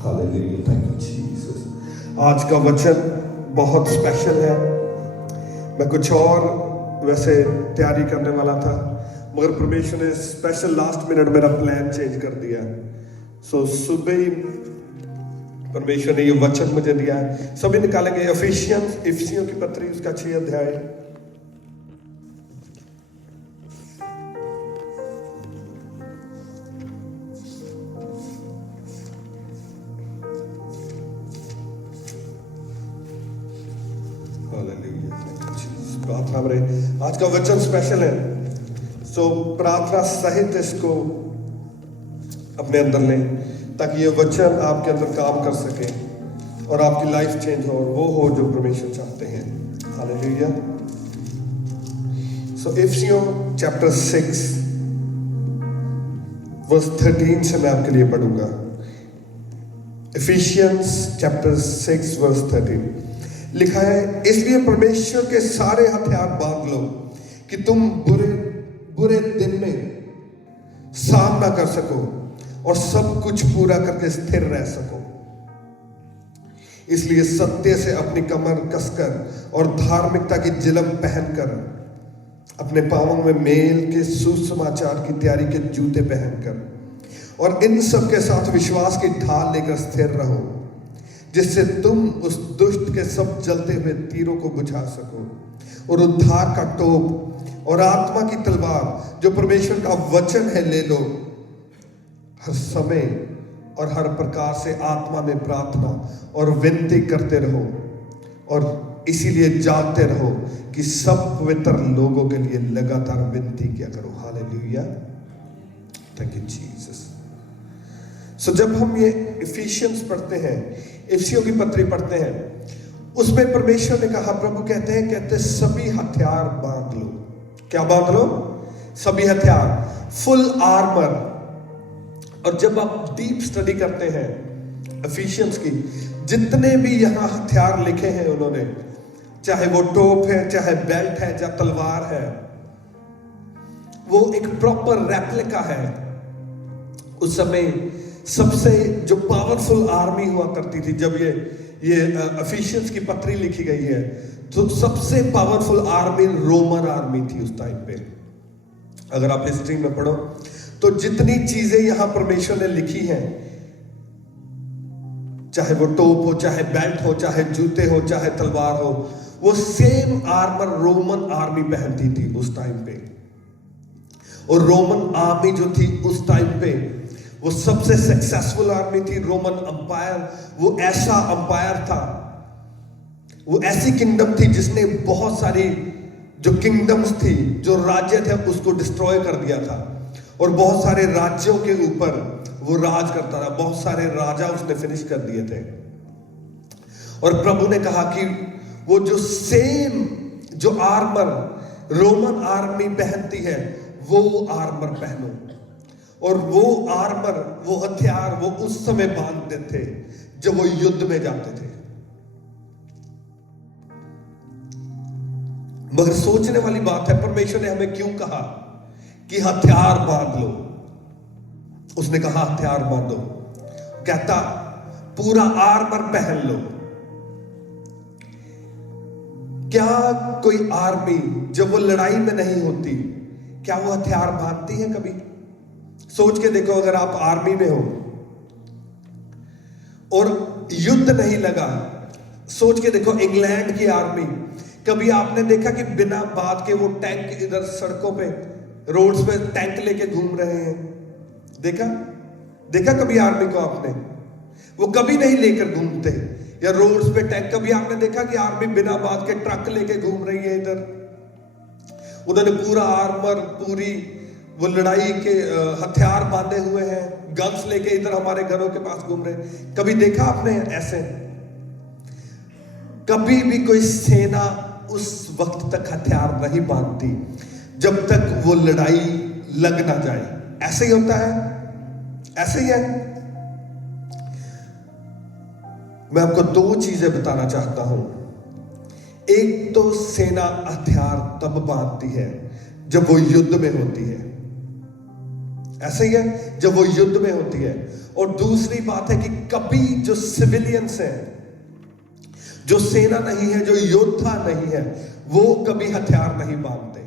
Hallelujah, thank you Jesus. आज का वचन बहुत स्पेशल है। मैं कुछ और वैसे तैयारी करने वाला था, मगर परमेश्वर ने स्पेशल लास्ट मिनट मेरा प्लान चेंज कर दिया। सो सुबह ही परमेश्वर ने ये वचन मुझे दिया है। सभी निकालेंगे इफिसियों की पत्री उसका 6 अध्याय। प्रार्थना करें। आज का वचन स्पेशल है, सो प्रार्थना सहित इसको अपने अंदर लें ताकि ये वचन आपके अंदर काम कर सके और आपकी लाइफ चेंज हो और वो हो जो परमेश्वर चाहते हैं। हालेलुया। सो इफिसियों चैप्टर 6 वर्स 13 से मैं आपके लिए पढ़ूंगा। इफिशियंस चैप्टर 6 वर्स 13 लिखा है, इसलिए परमेश्वर के सारे हथियार बांध लो कि तुम बुरे दिन में सामना कर सको और सब कुछ पूरा करके स्थिर रह सको। इसलिए सत्य से अपनी कमर कसकर और धार्मिकता की जिलम पहनकर, अपने पांवों में मेल के सुसमाचार की तैयारी के जूते पहनकर, और इन सब के साथ विश्वास की ढाल लेकर स्थिर रहो, जिससे तुम उस दुष्ट के सब जलते हुए तीरों को बुझा सको, और उद्धार का टोप और आत्मा की तलवार जो परमेश्वर का वचन है ले लो। हर समय और हर प्रकार से आत्मा में प्रार्थना और विनती करते रहो, और इसीलिए जागते रहो कि सब पवित्र लोगों के लिए लगातार विनती किया करो। Hallelujah, thank you Jesus. So जब हम ये इफिशियंस पढ़ते हैं, इफिसियों की पत्री पढ़ते हैं, उसमें परमेश्वर ने कहा, प्रभु कहते सभी हथियार बांध लो। क्या बांध लो? सभी हथियार, फुल आर्मर। और जब आप डीप स्टडी करते हैं इफिशियंस की, जितने भी यहां हथियार लिखे हैं उन्होंने, चाहे वो टोप है, चाहे बेल्ट है, चाहे तलवार है, वो एक प्रॉपर रेप्लिका है। उस समय सबसे जो पावरफुल आर्मी हुआ करती थी, जब ये इफिशियंस की पत्री लिखी गई है, तो सबसे पावरफुल आर्मी रोमन आर्मी थी उस टाइम पे। अगर आप हिस्ट्री में पढ़ो तो जितनी चीजें यहां परमेश्वर ने लिखी हैं, चाहे वो टोप हो, चाहे बेल्ट हो, चाहे जूते हो, चाहे तलवार हो, वो सेम आर्मर रोमन आर्मी पहनती थी उस टाइम पे। और रोमन आर्मी जो थी उस टाइम पे, वो सबसे सक्सेसफुल आर्मी थी। रोमन अंपायर वो ऐसा अंपायर था, वो ऐसी किंगडम थी जिसने बहुत सारी जो किंगडम्स थी, जो राज्य थे, उसको डिस्ट्रॉय कर दिया था, और बहुत सारे राज्यों के ऊपर वो राज करता था। बहुत सारे राजा उसने फिनिश कर दिए थे। और प्रभु ने कहा कि वो जो सेम जो आर्मर रोमन आर्मी पहनती है, वो आर्मर पहनो। और वो आर्मर, वो हथियार वो उस समय बांधते थे जब वो युद्ध में जाते थे। मगर सोचने वाली बात है, परमेश्वर ने हमें क्यों कहा कि हथियार बांध लो? उसने कहा हथियार बांधो, कहता पूरा आर्मर पहन लो। क्या कोई आर्मी जब वो लड़ाई में नहीं होती, क्या वो हथियार बांधती है कभी? सोच के देखो, अगर आप आर्मी में हो और युद्ध नहीं लगा, सोच के देखो इंग्लैंड की आर्मी, कभी आपने देखा कि बिना बात के वो टैंक इधर सड़कों पे, रोड्स पे टैंक लेके घूम रहे हैं? देखा कभी आर्मी को आपने? वो कभी नहीं लेकर घूमते। या रोड्स पे टैंक, कभी आपने देखा कि आर्मी बिना बात के ट्रक लेके घूम रही है इधर? उन्होंने पूरा आर्मर, पूरी वो लड़ाई के हथियार बांधे हुए हैं, गन्स लेके इधर हमारे घरों के पास घूम रहे हैं। कभी देखा आपने ऐसे? कभी भी कोई सेना उस वक्त तक हथियार नहीं बांधती जब तक वो लड़ाई लग ना जाए। ऐसे ही होता है, ऐसे ही है। मैं आपको दो चीजें बताना चाहता हूं। एक तो सेना हथियार तब बांधती है जब वो युद्ध में होती है। ऐसे ही है जब वो युद्ध में होती है। और दूसरी बात है कि कभी जो सिविलियंस हैं, जो सेना नहीं है, जो योद्धा नहीं है, वो कभी हथियार नहीं बांधते।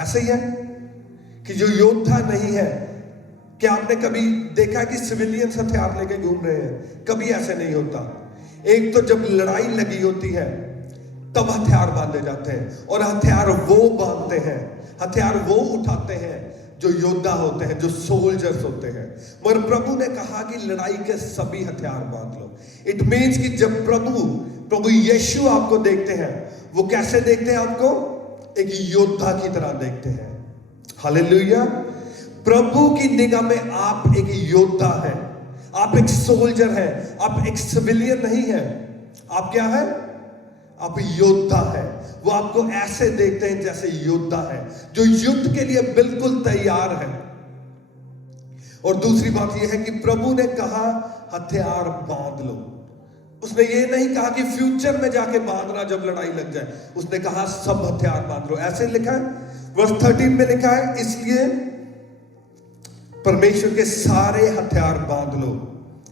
ऐसे ही है कि जो योद्धा नहीं है, क्या आपने कभी देखा कि सिविलियंस हथियार लेके घूम रहे हैं? कभी ऐसे नहीं होता। एक तो जब लड़ाई लगी होती है तब हथियार बांधे जाते हैं, और हथियार वो बांधते हैं, हथियार वो उठाते हैं जो योद्धा होते हैं, जो सोल्जर्स होते हैं। मगर प्रभु ने कहा कि लड़ाई के सभी हथियार बांध लो। इट मीन्स कि जब प्रभु यीशु आपको देखते हैं, वो कैसे देखते हैं? आपको एक योद्धा की तरह देखते हैं। हालेलुया। प्रभु की निगाह में आप एक योद्धा हैं, आप एक सोल्जर हैं, आप एक सिविलियन नहीं हैं। आप क्या है? आप योद्धा हैं। वो आपको ऐसे देखते हैं जैसे योद्धा है, जो युद्ध के लिए बिल्कुल तैयार है। और दूसरी बात यह है कि प्रभु ने कहा हथियार बांध लो। उसने ये नहीं कहा कि फ्यूचर में जाके बांधना जब लड़ाई लग जाए, उसने कहा सब हथियार बांध लो। ऐसे लिखा है, वर्स 13 में लिखा है, इसलिए परमेश्वर के सारे हथियार बांध लो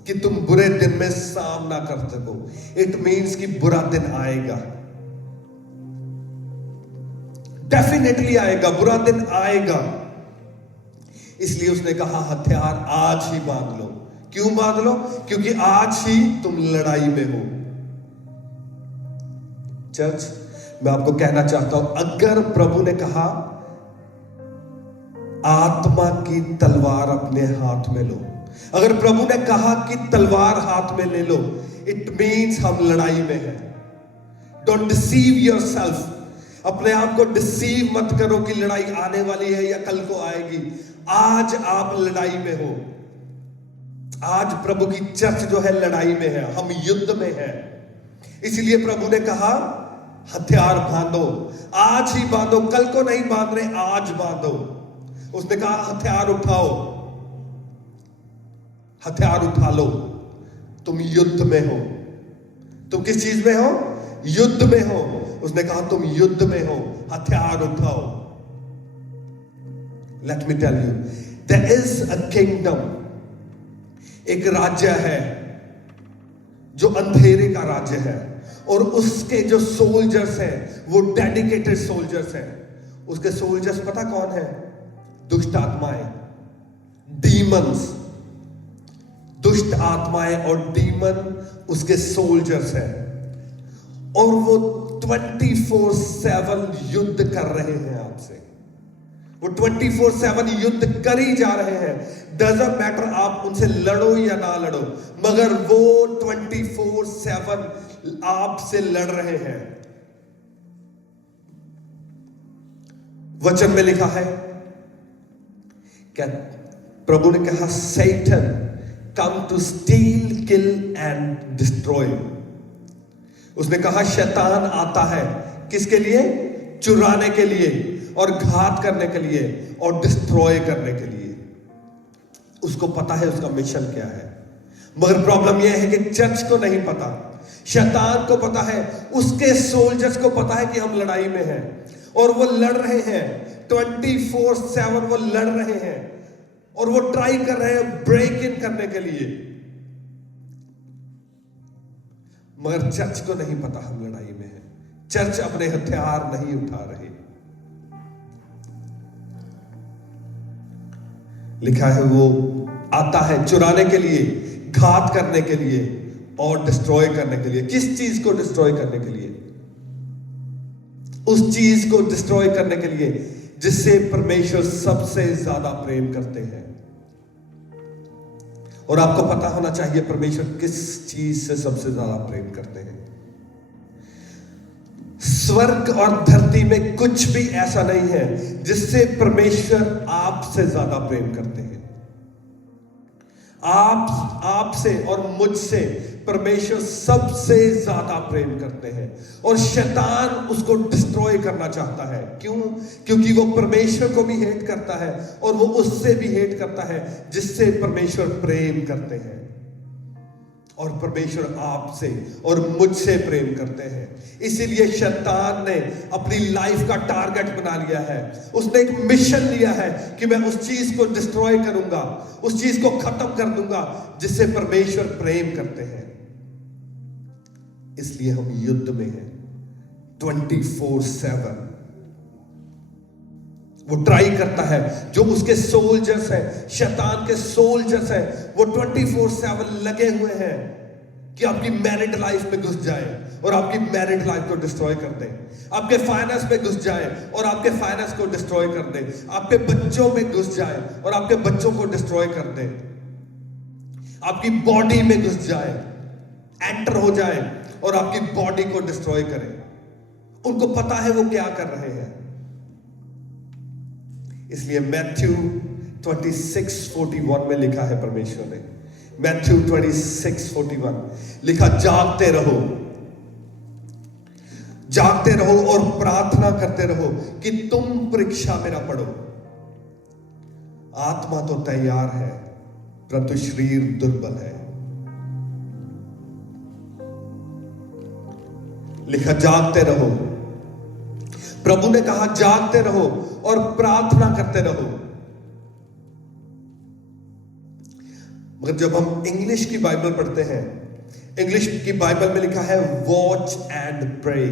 कि तुम बुरे दिन में सामना कर सको। इट मीन्स कि बुरा दिन आएगा, डेफिनेटली आएगा, बुरा दिन आएगा। इसलिए उसने कहा हथियार आज ही बांध लो। क्यों बांध लो? क्योंकि आज ही तुम लड़ाई में हो। चर्च, मैं आपको कहना चाहता हूं, अगर प्रभु ने कहा आत्मा की तलवार अपने हाथ में लो, अगर प्रभु ने कहा कि तलवार हाथ में ले लो, इट मीन्स हम लड़ाई में हैं। Don't deceive yourself. अपने आप को डिसीव मत करो कि लड़ाई आने वाली है या कल को आएगी। आज आप लड़ाई में हो। आज प्रभु की चर्च जो है लड़ाई में है, हम युद्ध में हैं। इसलिए प्रभु ने कहा हथियार बांधो, आज ही बांधो, कल को नहीं बांध रहे, आज बांधो। उसने कहा हथियार उठाओ, हथियार उठा लो। तुम युद्ध में हो। तुम किस चीज में हो? युद्ध में हो। उसने कहा तुम युद्ध में हो, हथियार उठाओ। Let me tell you, there is a kingdom. एक राज्य है जो अंधेरे का राज्य है, और उसके जो सोल्जर्स हैं वो डेडिकेटेड सोल्जर्स हैं। उसके सोल्जर्स पता कौन है? दुष्ट आत्माएं, डीमंस। दुष्ट आत्माएं और डीमन उसके सोल्जर्स हैं, और वो 24/7 युद्ध कर रहे हैं आपसे। वो 24/7 युद्ध कर ही जा रहे हैं। डजंट मैटर आप उनसे लड़ो या ना लड़ो, मगर वो 24/7 आपसे लड़ रहे हैं। वचन में लिखा है, क्या प्रभु ने कहा Satan come to steal, kill and destroy. उसने कहा शैतान आता है किसके लिए? चुराने के लिए, और घात करने के लिए, और डिस्ट्रॉय करने के लिए। उसको पता है उसका मिशन क्या है। मगर प्रॉब्लम यह है कि चर्च को नहीं पता, शैतान को पता है, उसके सोल्जर्स को पता है कि हम लड़ाई में हैं, और वो लड़ रहे हैं 24/7। वो लड़ रहे हैं और वो ट्राई कर रहे हैं ब्रेक इन करने के लिए। मगर चर्च को नहीं पता हम लड़ाई में हैं। चर्च अपने हथियार नहीं उठा रहे। लिखा है वो आता है चुराने के लिए, घात करने के लिए, और डिस्ट्रॉय करने के लिए। किस चीज को डिस्ट्रॉय करने के लिए? उस चीज को डिस्ट्रॉय करने के लिए जिससे परमेश्वर सबसे ज्यादा प्रेम करते हैं। और आपको पता होना चाहिए परमेश्वर किस चीज से सबसे ज्यादा प्रेम करते हैं। स्वर्ग और धरती में कुछ भी ऐसा नहीं है जिससे परमेश्वर आपसे ज्यादा प्रेम करते हैं। आपसे और मुझसे परमेश्वर सबसे ज्यादा प्रेम करते हैं, और शैतान उसको डिस्ट्रॉय करना चाहता है। क्यों? क्योंकि वो परमेश्वर को भी हेट करता है, और वो उससे भी हेट करता है जिससे परमेश्वर प्रेम करते हैं। और परमेश्वर आपसे और मुझसे प्रेम करते हैं। इसीलिए शैतान ने अपनी लाइफ का टारगेट बना लिया है। उसने एक मिशन लिया है कि मैं उस चीज को डिस्ट्रॉय करूंगा, उस चीज को खत्म कर दूंगा जिससे परमेश्वर प्रेम करते हैं। इसलिए हम युद्ध में हैं 24/7। वो ट्राई करता है, जो उसके सोल्जर्स हैं, शैतान के सोल्जर्स हैं, वो 24/7 लगे हुए हैं कि आपकी मैरिड लाइफ में घुस जाए और आपकी मैरिड लाइफ को डिस्ट्रॉय कर दे, आपके फाइनेंस में घुस जाए और आपके फाइनेंस को डिस्ट्रॉय कर दे, आपके बच्चों में घुस जाए और आपके बच्चों को डिस्ट्रॉय कर दे, आपकी बॉडी में घुस जाए, एंटर हो जाए और आपकी बॉडी को डिस्ट्रॉय करे। उनको पता है वो क्या कर रहे हैं। इसलिए मैथ्यू 26:41 में लिखा है, परमेश्वर ने मैथ्यू 26:41 लिखा, जागते रहो, जागते रहो और प्रार्थना करते रहो कि तुम परीक्षा में ना पड़ो। आत्मा तो तैयार है परंतु शरीर दुर्बल है। लिखा जागते रहो। प्रभु ने कहा जागते रहो और प्रार्थना करते रहो। मगर जब हम इंग्लिश की बाइबल पढ़ते हैं, इंग्लिश की बाइबल में लिखा है watch and pray,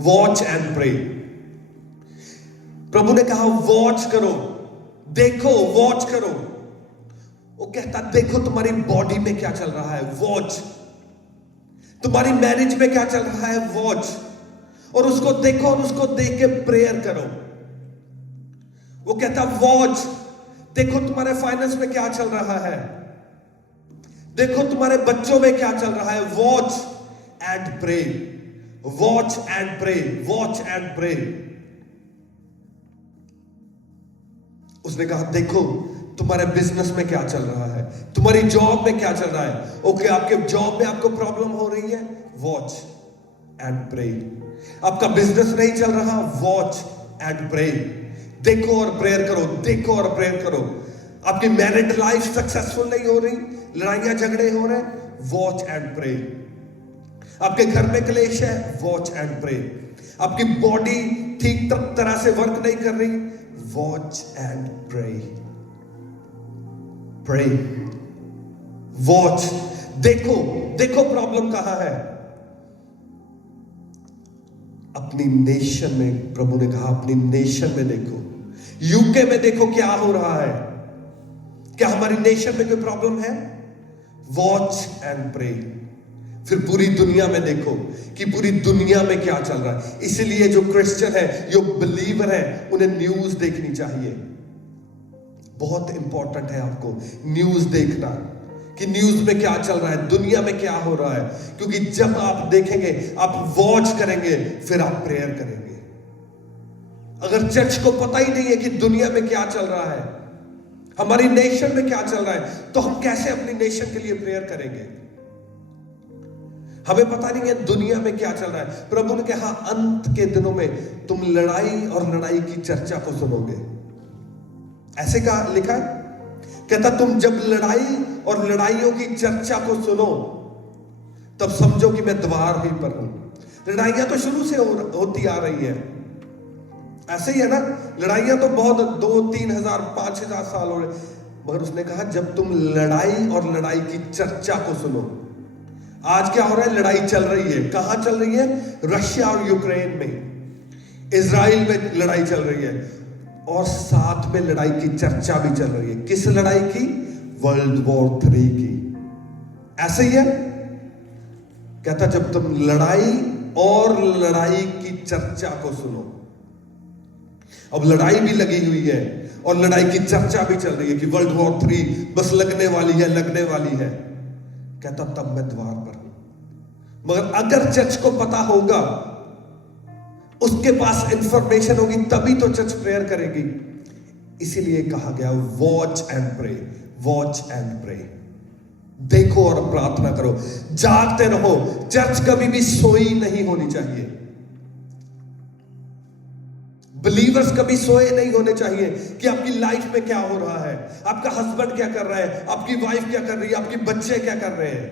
watch and pray. प्रभु ने कहा वॉच करो, देखो, वॉच करो। वो कहता देखो तुम्हारी बॉडी में क्या चल रहा है, वॉच। तुम्हारी मैरिज में क्या चल रहा है, वॉच। और उसको देखो और उसको देख के प्रेयर करो। वो कहता वॉच, देखो तुम्हारे फाइनेंस में क्या चल रहा है, देखो तुम्हारे बच्चों में क्या चल रहा है, watch and pray, watch and pray, watch and pray. उसने कहा देखो तुम्हारे बिजनेस में क्या चल रहा है, तुम्हारी जॉब में क्या चल रहा है। ओके, आपके जॉब में आपको प्रॉब्लम हो रही है, वॉच एंड प्रे। आपका बिजनेस नहीं चल रहा, वॉच एंड प्रे। देखो और प्रेयर करो, देखो और प्रेयर करो। आपकी मैरिड लाइफ सक्सेसफुल नहीं हो रही, लड़ाइयां झगड़े हो रहे, वॉच एंड प्रे। आपके घर में क्लेश है, वॉच एंड प्रे। आपकी बॉडी ठीक तरह से वर्क नहीं कर रही, watch and pray. Pray, watch, देखो, देखो प्रॉब्लम कहां है। अपनी नेशन में, प्रभु ने कहा अपनी नेशन में देखो, यूके में देखो क्या हो रहा है। क्या हमारी नेशन में कोई प्रॉब्लम है, वॉच एंड प्रे। फिर पूरी दुनिया में देखो कि पूरी दुनिया में क्या चल रहा है। इसलिए जो क्रिश्चियन है, जो बिलीवर है, उन्हें न्यूज देखनी चाहिए। बहुत इंपॉर्टेंट है आपको न्यूज देखना कि न्यूज में क्या चल रहा है, दुनिया में क्या हो रहा है। क्योंकि जब आप देखेंगे, आप वॉच करेंगे, फिर आप प्रेयर करेंगे। अगर चर्च को पता ही नहीं है कि दुनिया में क्या चल रहा है, हमारी नेशन में क्या चल रहा है, तो हम कैसे अपनी नेशन के लिए प्रेयर करेंगे। हमें पता नहीं है दुनिया में क्या चल रहा है। प्रभु ने कहा अंत के दिनों में तुम लड़ाई और लड़ाई की चर्चा को सुनोगे। ऐसे कहा, लिखा है, कहता तुम जब लड़ाई और लड़ाइयों की चर्चा को सुनो तब समझो कि मैं द्वार ही पर हूं। लड़ाइयां तो शुरू से होती आ रही है, ऐसे ही है ना। लड़ाइयां तो बहुत 2-3 हजार 5,000 साल हो रहे। मगर उसने कहा जब तुम लड़ाई और लड़ाई की चर्चा को सुनो। आज क्या हो रहा है, लड़ाई चल रही है। कहां चल रही है, रशिया और यूक्रेन में, इजराइल में लड़ाई चल रही है, और साथ में लड़ाई की चर्चा भी चल रही है। किस लड़ाई की, वर्ल्ड वॉर 3 की। ऐसे ही है, कहता जब तुम लड़ाई और लड़ाई की चर्चा को सुनो। अब लड़ाई भी लगी हुई है और लड़ाई की चर्चा भी चल रही है कि वर्ल्ड वॉर 3 बस लगने वाली है, लगने वाली है। कहता तब मैं द्वार पर हूं। मगर अगर चर्च को पता होगा, उसके पास इंफॉर्मेशन होगी, तभी तो चर्च प्रेयर करेगी। इसीलिए कहा गया watch and pray, watch and pray. देखो और प्रार्थना करो, जागते रहो। चर्च कभी भी सोई नहीं होनी चाहिए। बिलीवर्स कभी सोए नहीं होने चाहिए कि आपकी लाइफ में क्या हो रहा है, आपका हस्बैंड क्या कर रहा है, आपकी वाइफ क्या कर रही है, आपके बच्चे क्या कर रहे हैं।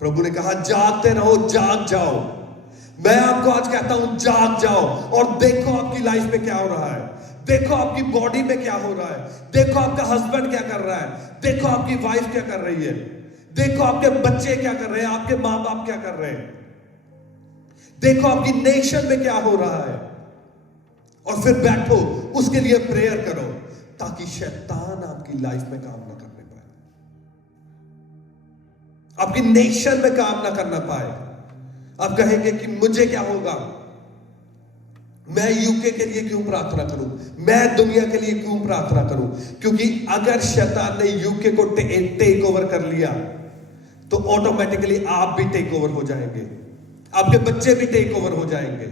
प्रभु ने कहा जागते रहो, जाग जाओ। मैं आपको आज कहता हूं जाग जाओ और देखो आपकी लाइफ में क्या हो रहा है, देखो आपकी बॉडी में क्या हो रहा है, देखो आपका हस्बैंड क्या कर रहा है, देखो आपकी वाइफ क्या कर रही है, देखो आपके बच्चे क्या कर रहे हैं, आपके मां बाप क्या कर रहे हैं, देखो आपकी नेशन में क्या हो रहा है। और फिर बैठो, उसके लिए प्रेयर करो ताकि शैतान आपकी लाइफ में काम ना करने पाए, आपकी नेशन में काम ना करना पाए। आप कहेंगे कि मुझे क्या होगा, मैं यूके के लिए क्यों प्रार्थना करूं, मैं दुनिया के लिए क्यों प्रार्थना करूं। क्योंकि अगर शैतान ने यूके को टेक ओवर कर लिया तो ऑटोमेटिकली आप भी टेक ओवर हो जाएंगे, आपके बच्चे भी टेक ओवर हो जाएंगे,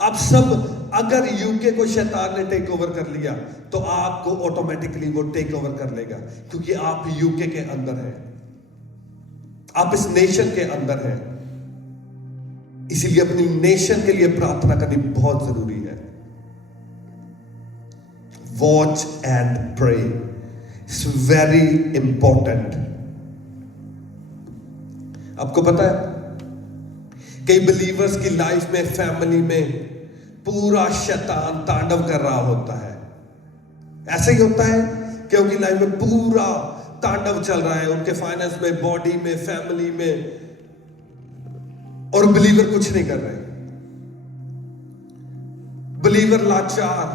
आप सब। अगर यूके को शैतान ने टेक ओवर कर लिया तो आपको ऑटोमेटिकली वो टेक ओवर कर लेगा, क्योंकि आप यूके के अंदर हैं, आप इस नेशन के अंदर हैं। इसीलिए अपनी नेशन के लिए प्रार्थना करनी बहुत जरूरी है। Watch and pray, it's very important. आपको पता है कई बिलीवर्स की लाइफ में, फैमिली में पूरा शैतान तांडव कर रहा होता है। ऐसे ही होता है कि उनकी लाइफ में पूरा तांडव चल रहा है, उनके फाइनेंस में, बॉडी में, फैमिली में, और बिलीवर कुछ नहीं कर रहे। बिलीवर लाचार,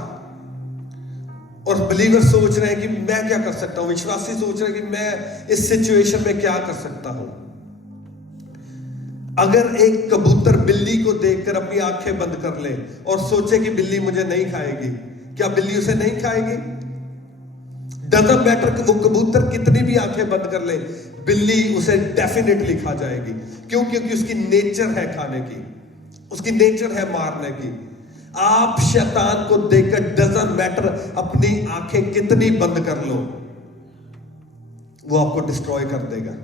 और बिलीवर सोच रहे हैं कि मैं क्या कर सकता हूं, विश्वासी सोच रहे हैं कि मैं इस सिचुएशन में क्या कर सकता हूं। अगर एक कबूतर बिल्ली को देखकर अपनी आंखें बंद कर ले और सोचे कि बिल्ली मुझे नहीं खाएगी, क्या बिल्ली उसे नहीं खाएगी? डजंट मैटर कि वो कबूतर कितनी भी आंखें बंद कर ले, बिल्ली उसे डेफिनेटली खा जाएगी। क्यों? क्योंकि उसकी नेचर है खाने की, उसकी नेचर है मारने की। आप शैतान को देखकर डजंट मैटर अपनी आंखें कितनी बंद कर लो, वो आपको डिस्ट्रॉय कर देगा,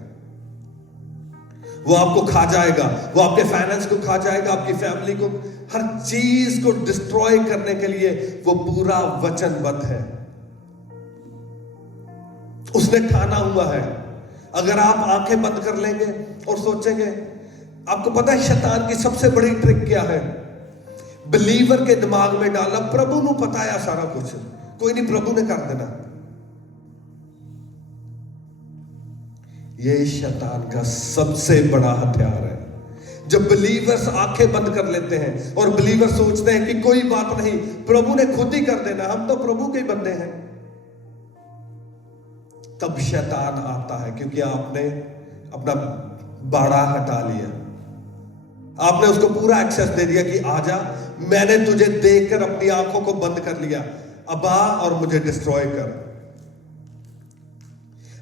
वो आपको खा जाएगा, वो आपके फाइनेंस को खा जाएगा, आपकी फैमिली को, हर चीज को डिस्ट्रॉय करने के लिए वो पूरा वचनबद्ध है। उसने ठाना हुआ है। अगर आप आंखें बंद कर लेंगे और सोचेंगे, आपको पता है शैतान की सबसे बड़ी ट्रिक क्या है? बिलीवर के दिमाग में डालना, प्रभु ने पता है सारा कुछ, कोई नहीं, प्रभु ने कर देना। ये शैतान का सबसे बड़ा हथियार है। जब बिलीवर्स आंखें बंद कर लेते हैं और बिलीवर सोचते हैं कि कोई बात नहीं, प्रभु ने खुद ही कर देना, हम तो प्रभु के बंदे हैं, तब शैतान आता है। क्योंकि आपने अपना बाड़ा हटा लिया, आपने उसको पूरा एक्सेस दे दिया कि आजा, मैंने तुझे देखकर अपनी आंखों को बंद कर लिया, अब आ और मुझे डिस्ट्रॉय कर।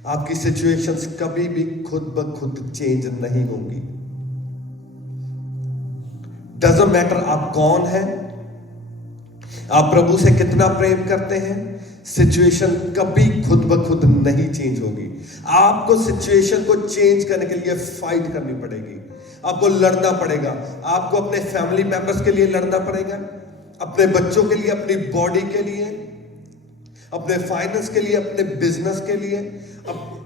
आपकी सिचुएशंस कभी भी खुद ब खुद चेंज नहीं होंगी। डजंट मैटर आप कौन हैं, आप प्रभु से कितना प्रेम करते हैं, सिचुएशन कभी खुद ब खुद नहीं चेंज होगी। आपको सिचुएशन को चेंज करने के लिए फाइट करनी पड़ेगी, आपको लड़ना पड़ेगा, आपको अपने फैमिली मेंबर्स के लिए लड़ना पड़ेगा, अपने बच्चों के लिए, अपनी बॉडी के लिए, अपने फाइनेंस के लिए, अपने बिजनेस के लिए,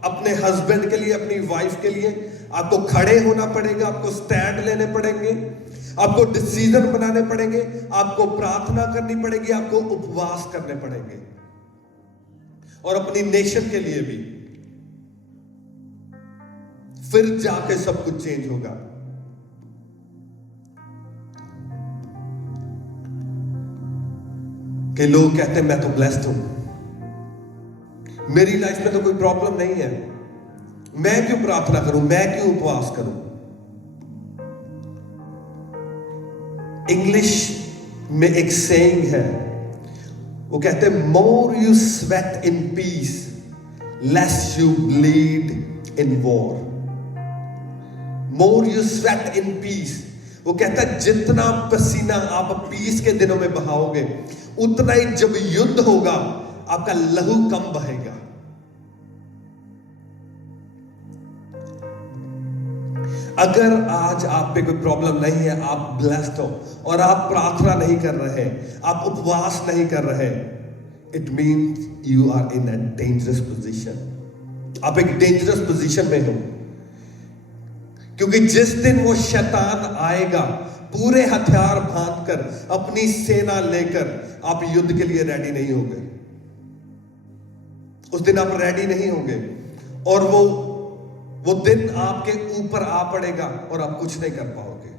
अपने हस्बैंड के लिए, अपनी वाइफ के लिए। आपको खड़े होना पड़ेगा, आपको स्टैंड लेने पड़ेंगे, आपको डिसीजन बनाने पड़ेंगे, आपको प्रार्थना करनी पड़ेगी, आपको उपवास करने पड़ेंगे, और अपनी नेशन के लिए भी। फिर जाके सब कुछ चेंज होगा। कि लोग कहते हैं मैं तो ब्लेस्ड हूं, मेरी लाइफ में तो कोई प्रॉब्लम नहीं है, मैं क्यों प्रार्थना करूं, मैं क्यों उपवास करूं। इंग्लिश में एक सेइंग है, वो कहते हैं more you sweat in peace less you bleed in war. More you sweat in peace, वो कहता है जितना पसीना आप पीस के दिनों में बहाओगे, उतना ही जब युद्ध होगा आपका लहू कम बहेगा। अगर आज आप पे कोई प्रॉब्लम नहीं है, आप ब्लेस्ड हो और आप प्रार्थना नहीं कर रहे, आप उपवास नहीं कर रहे, it means you are in a dangerous position. आप एक डेंजरस पोजीशन में हो, क्योंकि जिस दिन वो शैतान आएगा पूरे हथियार बांधकर, अपनी सेना लेकर, आप युद्ध के लिए रेडी नहीं होंगे। उस दिन आप रेडी नहीं होंगे और वो दिन आपके ऊपर आ पड़ेगा और आप कुछ नहीं कर पाओगे।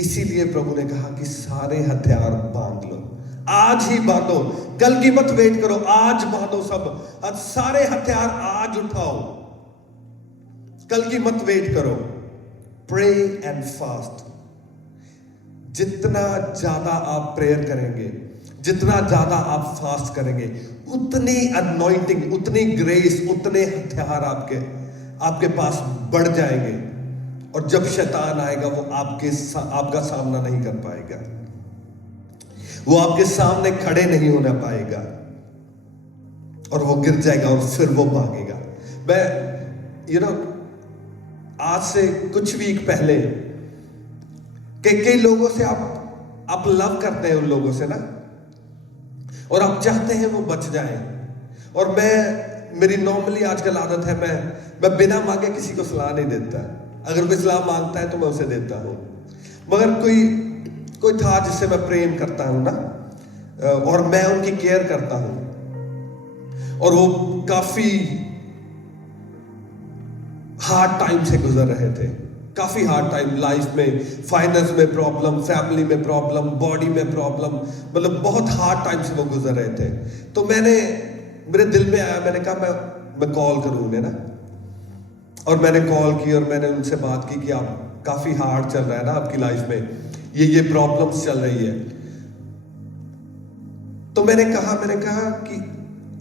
इसीलिए प्रभु ने कहा कि सारे हथियार बांध लो, आज ही बांधो, कल की मत वेट करो, आज बांधो सब, आज सारे हथियार आज उठाओ, कल की मत वेट करो। Pray and fast. जितना ज्यादा आप प्रेयर करेंगे, जितना ज्यादा आप फास्ट करेंगे, उतनी अनॉइंटिंग, उतनी ग्रेस, उतने हथियार आपके पास बढ़ जाएंगे। और जब शैतान आएगा वो आपका सामना नहीं कर पाएगा, वो आपके सामने खड़े नहीं होना पाएगा और वो गिर जाएगा और फिर वो भागेगा। मैं आज से कुछ वीक पहले कई लोगों से आप लव करते हैं उन लोगों से ना, और आप चाहते हैं वो बच जाए। और मेरी नॉर्मली आजकल आदत है, मैं बिना मांगे किसी को सलाह नहीं देता। अगर कोई सलाह मांगता है तो मैं उसे देता हूं। मगर कोई था जिससे मैं प्रेम करता हूं ना, और मैं उनकी केयर करता हूं, और वो काफी हार्ड टाइम से गुजर रहे थे, काफी हार्ड टाइम लाइफ में, फाइनेंस में प्रॉब्लम, फैमिली में प्रॉब्लम, बॉडी में प्रॉब्लम, मतलब बहुत हार्ड टाइम से वो गुजर रहे थे। तो मेरे दिल में आया, मैंने कहा मैं कॉल करूं उन्हें ना, और मैंने कॉल की और मैंने उनसे बात की कि आप काफी हार्ड चल रहा है ना आपकी लाइफ में, ये प्रॉब्लम्स चल रही है। तो मैंने कहा कि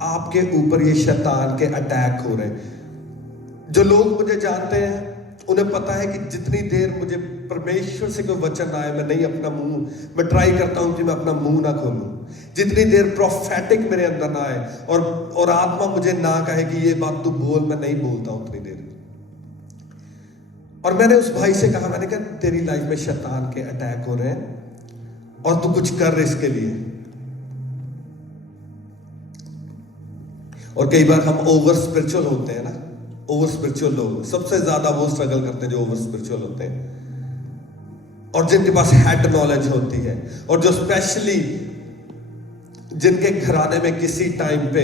आपके ऊपर ये शैतान के अटैक हो रहे हैं। जो लोग मुझे जानते हैं उन्हें पता है कि जितनी देर मुझे परमेश्वर से कोई वचन आए, मैं ट्राई करता हूं कि मैं अपना मुंह ना खोलूं। जितनी देर प्रोफेटिक मेरे अंदर ना आए और आत्मा मुझे ना कहे कि ये बात तू बोल, मैं नहीं बोलता हूं उतनी देर। और मैंने उस भाई से कहा, मैंने कहा तेरी लाइफ में शैतान के अटैक हो रहे हैं और तू कुछ कर इसके लिए। और कई बार हम ओवर स्पिरिचुअल होते हैं ना, ओवर स्पिरिचुअल लोग सबसे ज्यादा वो स्ट्रगल करते हैं जो ओवर स्पिरिचुअल होते हैं, और जिनके पास हेड नॉलेज होती है, और जो स्पेशली जिनके घराने में किसी टाइम पे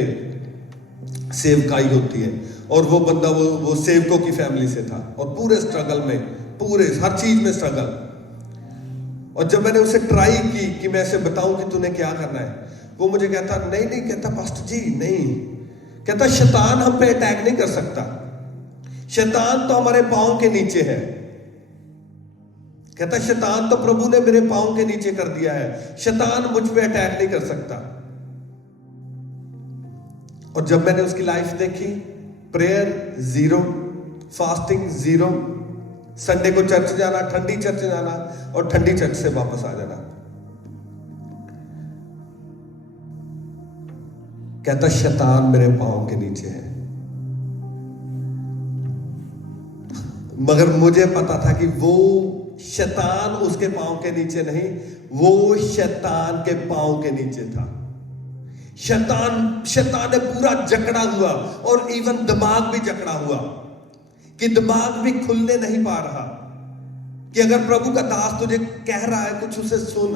सेवकाई होती है, और वो बंदा वो सेवकों की फैमिली से था और पूरे स्ट्रगल में, पूरे हर चीज में स्ट्रगल। और जब मैंने उसे ट्राई की कि मैं ऐसे बताऊं कि तूने क्या करना है, वो मुझे कहता नहीं, कहता पास्टर जी नहीं, कहता शैतान हम पे अटैक नहीं कर सकता, शैतान तो हमारे पांव के नीचे है। कहता शैतान तो प्रभु ने मेरे पांव के नीचे कर दिया है, शैतान मुझ पे अटैक नहीं कर सकता। और जब मैंने उसकी लाइफ देखी, प्रेयर 0, फास्टिंग 0, संडे को चर्च जाना, ठंडी चर्च जाना और ठंडी चर्च से वापस आ जाना। कहता शैतान मेरे पांव के नीचे है। मगर मुझे पता था कि वो शैतान उसके पांव के नीचे नहीं, वो शैतान के पांव के नीचे था। शैतान ने पूरा जकड़ा हुआ, और इवन दिमाग भी जकड़ा हुआ कि दिमाग भी खुलने नहीं पा रहा कि अगर प्रभु का दास तुझे कह रहा है कुछ, उसे सुन।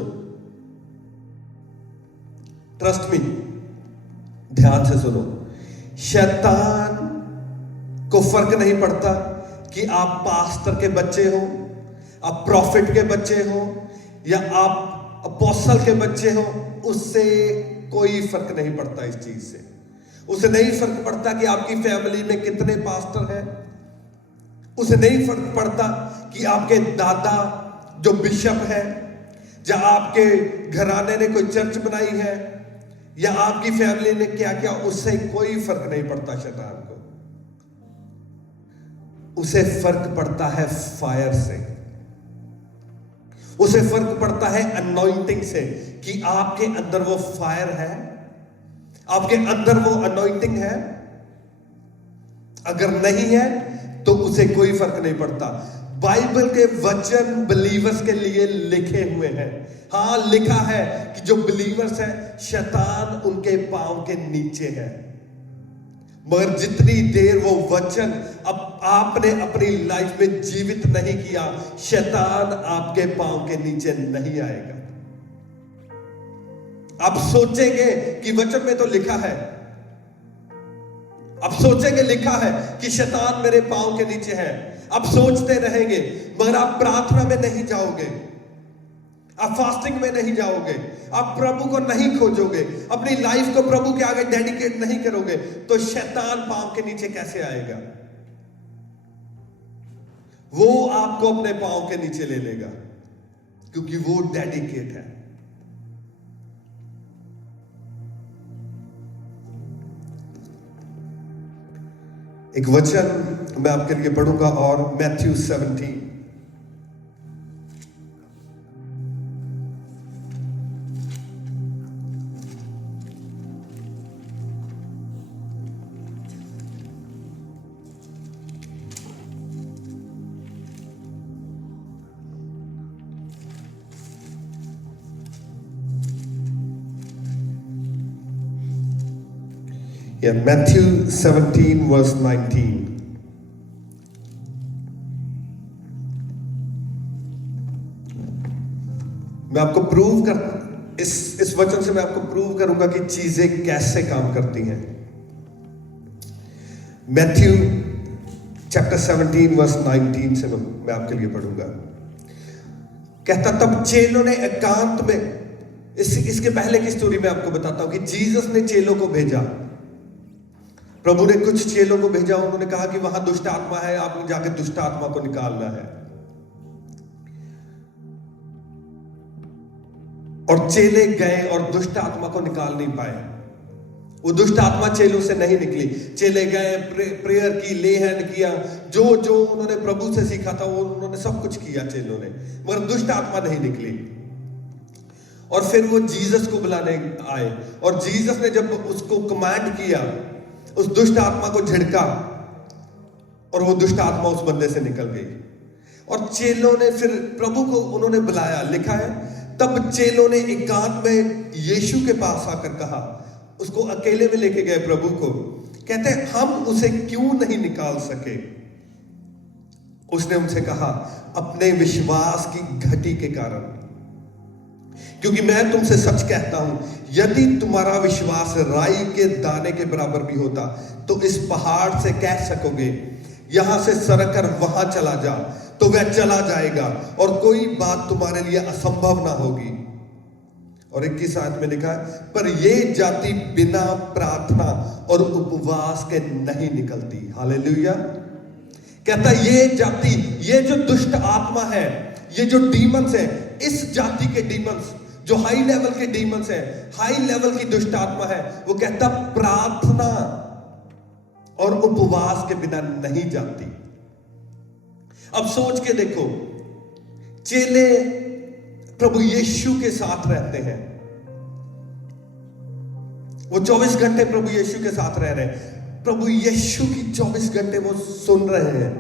ट्रस्ट मी, ध्यान से सुनो। शैतान को फर्क नहीं पड़ता कि आप पास्टर के बच्चे हो, आप प्रॉफिट के बच्चे हो, या आप अपोस्टल के बच्चे हो, उससे कोई फर्क नहीं पड़ता इस चीज से। उसे नहीं फर्क पड़ता कि आपकी फैमिली में कितने पास्टर हैं, उसे नहीं फर्क पड़ता कि आपके दादा जो बिशप है, या आपके घराने ने कोई चर्च बनाई है, या आपकी फैमिली ने क्या क्या, उससे कोई फर्क नहीं पड़ता शैतान को। उसे फर्क पड़ता है फायर से, उसे फर्क पड़ता है अनॉइंटिंग से, कि आपके अंदर वो फायर है, आपके अंदर वो अनॉइंटिंग है। अगर नहीं है तो उसे कोई फर्क नहीं पड़ता। बाइबल के वचन बिलीवर्स के लिए लिखे हुए हैं। हाँ, लिखा है कि जो बिलीवर्स हैं, शैतान उनके पांव के नीचे है। मगर जितनी देर वो वचन अब आपने अपनी लाइफ में जीवित नहीं किया, शैतान आपके पांव के नीचे नहीं आएगा। आप सोचेंगे कि वचन में तो लिखा है, आप सोचेंगे लिखा है कि शैतान मेरे पांव के नीचे है, आप सोचते रहेंगे, मगर आप प्रार्थना में नहीं जाओगे, आप फास्टिंग में नहीं जाओगे, आप प्रभु को नहीं खोजोगे, अपनी लाइफ को प्रभु के आगे डेडिकेट नहीं करोगे, तो शैतान पांव के नीचे कैसे आएगा? वो आपको अपने पांव के नीचे ले लेगा, क्योंकि वो डेडिकेट है। एक वचन मैं आपके लिए पढ़ूंगा, और मैथ्यू 17, Matthew 17 verse 19. मैं आपको प्रूव कर इस वचन से मैं आपको प्रूव करूंगा कि चीजें कैसे काम करती हैं। मैथ्यू चैप्टर 17 वर्स 19 से मैं आपके लिए पढ़ूंगा। कहता, तब चेलों ने एकांत में, इसके पहले की स्टोरी मैं आपको बताता हूं कि जीसस ने चेलों को भेजा। प्रभु ने कुछ चेलों को भेजा, उन्होंने कहा कि वहां दुष्ट आत्मा है, आपने जाकर दुष्ट आत्मा को निकालना है। और चेले गए और दुष्ट आत्मा को निकाल नहीं पाए। वो दुष्ट आत्मा चेलों से नहीं निकली। चेले गए, प्रेयर की, ले हैंड किया, जो उन्होंने प्रभु से सीखा था वो उन्होंने सब कुछ किया चेलों ने, मगर दुष्ट आत्मा नहीं निकली। और फिर वो जीसस को बुलाने आए, और जीसस ने जब उसको कमांड किया, उस दुष्ट आत्मा को झिड़का, और वो दुष्ट आत्मा उस बंदे से निकल गई। और चेलों ने फिर प्रभु को उन्होंने बुलाया। लिखा है, तब चेलों ने एकांत में यीशु के पास आकर कहा, उसको अकेले में लेके गए प्रभु को, कहते हम उसे क्यों नहीं निकाल सके? उसने उनसे कहा, अपने विश्वास की घटी के कारण, क्योंकि मैं तुमसे सच कहता हूं, यदि तुम्हारा विश्वास राई के दाने के बराबर भी होता तो इस पहाड़ से कह सकोगे, यहां से सरक कर वहां चला जा, तो वह चला जाएगा, और कोई बात तुम्हारे लिए असंभव ना होगी। और 21 आयत में लिखा है, पर यह जाति बिना प्रार्थना और उपवास के नहीं निकलती। हालेलुया। कहता ये जाति, ये जो दुष्ट आत्मा है, ये जो डीमंस है, इस जाति के डीमंस, जो हाई लेवल के डीमंस है, हाई लेवल की दुष्ट आत्मा है, वो कहता प्रार्थना और उपवास के बिना नहीं जाती। अब सोच के देखो, चेले प्रभु यीशु के साथ रहते हैं, वो 24 घंटे प्रभु यीशु के साथ रह रहे हैं, प्रभु यीशु की 24 घंटे वो सुन रहे हैं,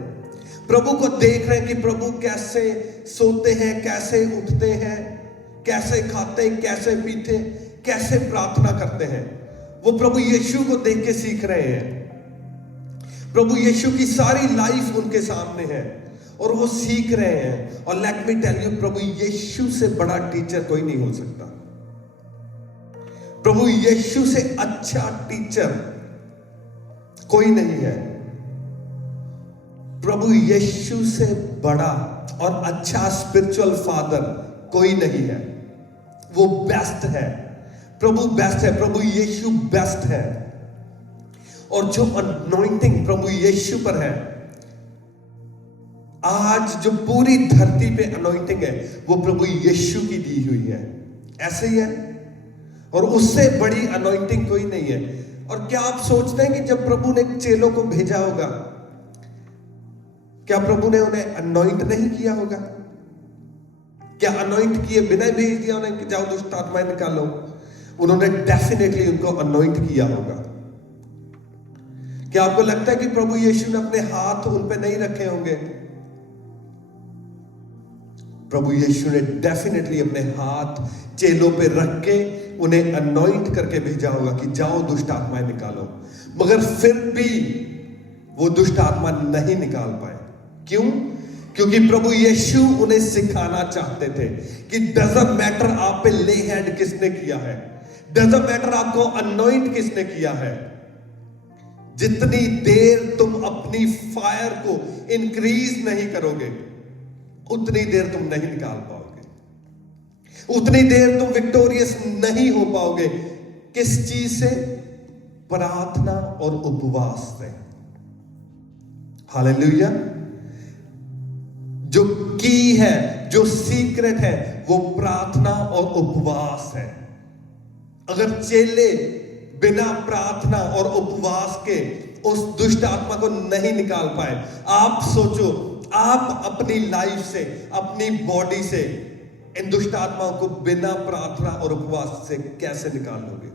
प्रभु को देख रहे हैं कि प्रभु कैसे सोते हैं, कैसे उठते हैं, कैसे खाते, कैसे पीते, कैसे प्रार्थना करते हैं। वो प्रभु यीशु को देख के सीख रहे हैं। प्रभु यीशु की सारी लाइफ उनके सामने है और वो सीख रहे हैं। और लेट मी टेल यू, प्रभु यीशु से बड़ा टीचर कोई नहीं हो सकता। प्रभु यीशु से अच्छा टीचर कोई नहीं है। प्रभु यीशु से बड़ा और अच्छा स्पिरिचुअल फादर कोई नहीं है। वो बेस्ट है, प्रभु बेस्ट है, प्रभु यीशु बेस्ट है। और जो अनॉइंटिंग प्रभु यीशु पर है, आज जो पूरी धरती पे अनॉइंटिंग है, वो प्रभु यीशु की दी हुई है। ऐसे ही है, और उससे बड़ी अनॉइंटिंग कोई नहीं है। और क्या आप सोचते हैं कि जब प्रभु ने चेलों को भेजा होगा, क्या प्रभु ने उन्हें अनॉइंट नहीं किया होगा? क्या अनॉइंट किए बिना भेज दिया उन्हें कि जाओ दुष्ट आत्माएं निकालो? उन्होंने डेफिनेटली उनको अनॉइंट किया होगा। क्या आपको लगता है कि प्रभु यीशु ने अपने हाथ उन पे नहीं रखे होंगे? प्रभु यीशु ने डेफिनेटली अपने हाथ चेलों पे रख के उन्हें अनॉइंट करके भेजा होगा कि जाओ दुष्ट आत्माएं निकालो, मगर फिर भी वो दुष्ट आत्मा नहीं निकाल पाए। क्यों? क्योंकि प्रभु यीशु उन्हें सिखाना चाहते थे कि डजंट मैटर आप पे ले हैंड किसने किया है, डजंट मैटर आपको अनॉइंट किसने किया है, जितनी देर तुम अपनी फायर को इंक्रीज नहीं करोगे उतनी देर तुम नहीं निकाल पाओगे, उतनी देर तुम विक्टोरियस नहीं हो पाओगे। किस चीज से? प्रार्थना और उपवास से। हालेलुया। जो की है, जो सीक्रेट है, वो प्रार्थना और उपवास है। अगर चेले बिना प्रार्थना और उपवास के उस दुष्ट आत्मा को नहीं निकाल पाए, आप सोचो आप अपनी लाइफ से, अपनी बॉडी से इन दुष्ट आत्माओं को बिना प्रार्थना और उपवास से कैसे निकाल लोगे?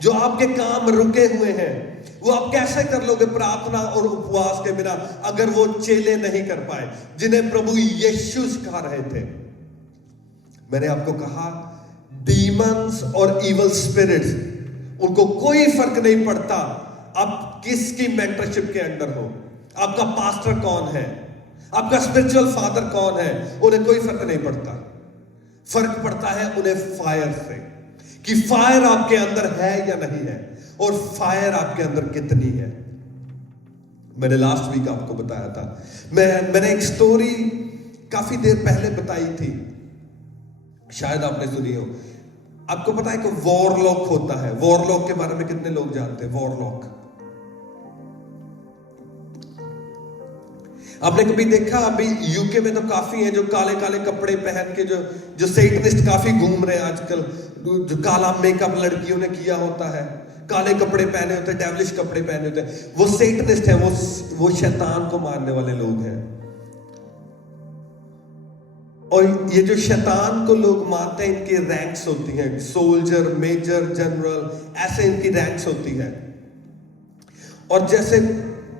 जो आपके काम रुके हुए हैं वो आप कैसे कर लोगे प्रार्थना और उपवास के बिना, अगर वो चेले नहीं कर पाए जिन्हें प्रभु यीशु सिखा रहे थे? मैंने आपको कहा डीमंस और इवल स्पिरिट्स, उनको कोई फर्क नहीं पड़ता आप किसकी मेंटरशिप के अंडर हो, आपका पास्टर कौन है, आपका स्पिरिचुअल फादर कौन है, उन्हें कोई फर्क नहीं पड़ता। फर्क पड़ता है उन्हें फायर से, कि फायर आपके अंदर है या नहीं है, और फायर आपके अंदर कितनी है। मैंने लास्ट वीक आपको बताया था, मैंने एक स्टोरी काफी देर पहले बताई थी, शायद आपने सुनी हो। आपको पता है कि वॉरलॉक होता है? वॉरलॉक के बारे में कितने लोग जानते हैं? वॉरलॉक आपने कभी देखा? अभी यूके में तो काफी हैं जो काले काले कपड़े पहन के जो सेटनिस्ट काफी घूम रहे हैं आजकल, जो काला मेकअप लड़कियों ने किया होता है, काले कपड़े पहने होते हैं, डेविलिश कपड़े पहने होते हैं, वो सेटनिस्ट है, वो शैतान को मारने वाले लोग हैं। और ये जो शैतान को लोग मारते हैं, इनकी रैंक्स होती हैं, सोल्जर, मेजर, जनरल, ऐसे इनकी रैंक्स होती है। और जैसे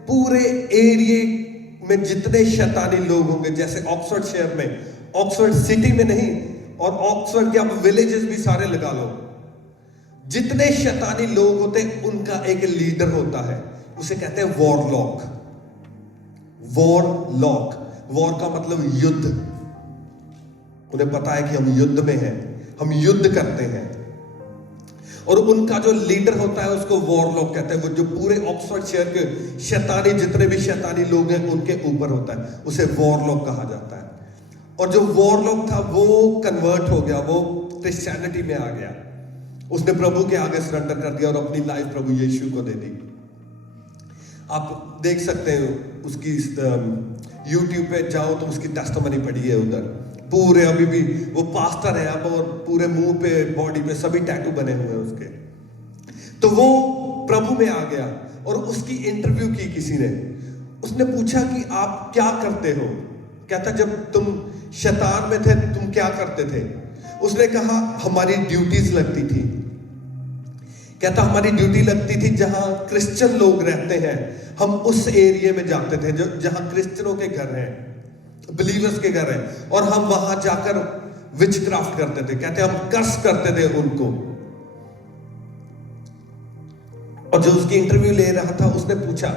पूरे एरिया में जितने शैतानी लोग होंगे, जैसे ऑक्सफोर्ड शहर में, ऑक्सफोर्ड सिटी में नहीं, और ऑक्सफोर्ड के आप विलेजेस भी सारे लगा लो, जितने शैतानी लोग होते हैं उनका एक लीडर होता है, उसे कहते हैं वॉरलॉक। वॉरलॉक, वॉर का मतलब युद्ध। उन्हें पता है कि हम युद्ध में हैं, हम युद्ध करते हैं, और उनका जो लीडर होता है उसको वॉरलॉक कहते हैं। वो जो पूरे ऑक्सफोर्ड शहर के शैतानी, जितने भी शैतानी लोग हैं उनके ऊपर होता है, उसे वॉरलॉक कहा जाता है। और जो वॉरलॉक था वो कन्वर्ट हो गया, वो क्रिश्चियनिटी में आ गया, उसने प्रभु के आगे सरेंडर कर दिया और अपनी लाइफ प्रभु यीशु को दे दी। आप देख सकते हैं उसकी यूट्यूब पे जाओ तो उसकी टेस्टिमनी पड़ी है उधर, पूरे अभी भी वो पास्टर है अब, और पूरे मुंह पे, बॉडी पे सभी टैटू बने हुए हैं उसके। तो वो प्रभु में आ गया और उसकी इंटरव्यू की किसी ने, उसने पूछा कि आप क्या करते हो? कहता जब तुम शैतान में थे तुम क्या करते थे? उसने कहा हमारी ड्यूटीज लगती थी। कहता हमारी ड्यूटी लगती थी जहां क्रिश्चियन लोग रहते हैं, हम उस एरिया में जाते थे जो जहां क्रिश्चियनों के घर हैं, बिलीवर्स के घर हैं, और हम वहां जाकर विचक्राफ्ट करते थे। कहते हम कर्स करते थे उनको। और जो उसकी इंटरव्यू ले रहा था उसने पूछा,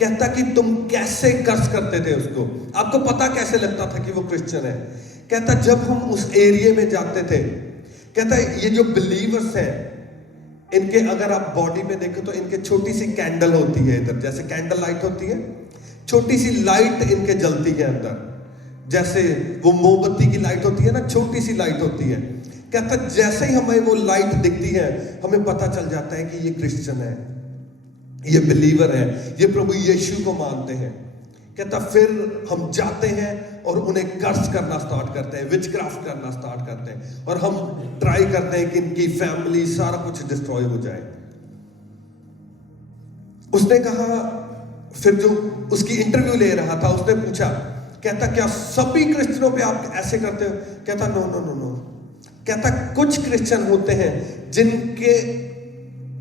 कहता कि तुम कैसे कर्स करते थे उसको, आपको पता कैसे लगता था कि वो क्रिश्चियन है? कहता जब हम उस एरिया में जाते थे, कहता ये जो बिलीवर्स हैं इनके अगर आप बॉडी में देखो तो इनके छोटी सी कैंडल होती है इधर, जैसे कैंडल लाइट होती है, छोटी सी लाइट इनके जलती है अंदर, जैसे वो मोमबत्ती की लाइट होती है ना, छोटी सी लाइट होती है। कहता जैसे ही हमें वो लाइट दिखती है हमें पता चल जाता है कि ये क्रिश्चियन है, ये बिलीवर है, ये प्रभु यीशु को मानते हैं। कहता फिर हम जाते हैं और उन्हें कर्स करना स्टार्ट करते हैं, विचक्राफ्ट करना स्टार्ट करते हैं, और हम ट्राई करते हैं कि इनकी फैमिली सारा कुछ डिस्ट्रॉय हो जाए। उसने कहा, फिर जो उसकी इंटरव्यू ले रहा था उसने पूछा, कहता क्या सभी क्रिश्चियनों पे आप ऐसे करते हो? कहता नो नो नो नो। कहता कुछ क्रिश्चियन होते हैं जिनके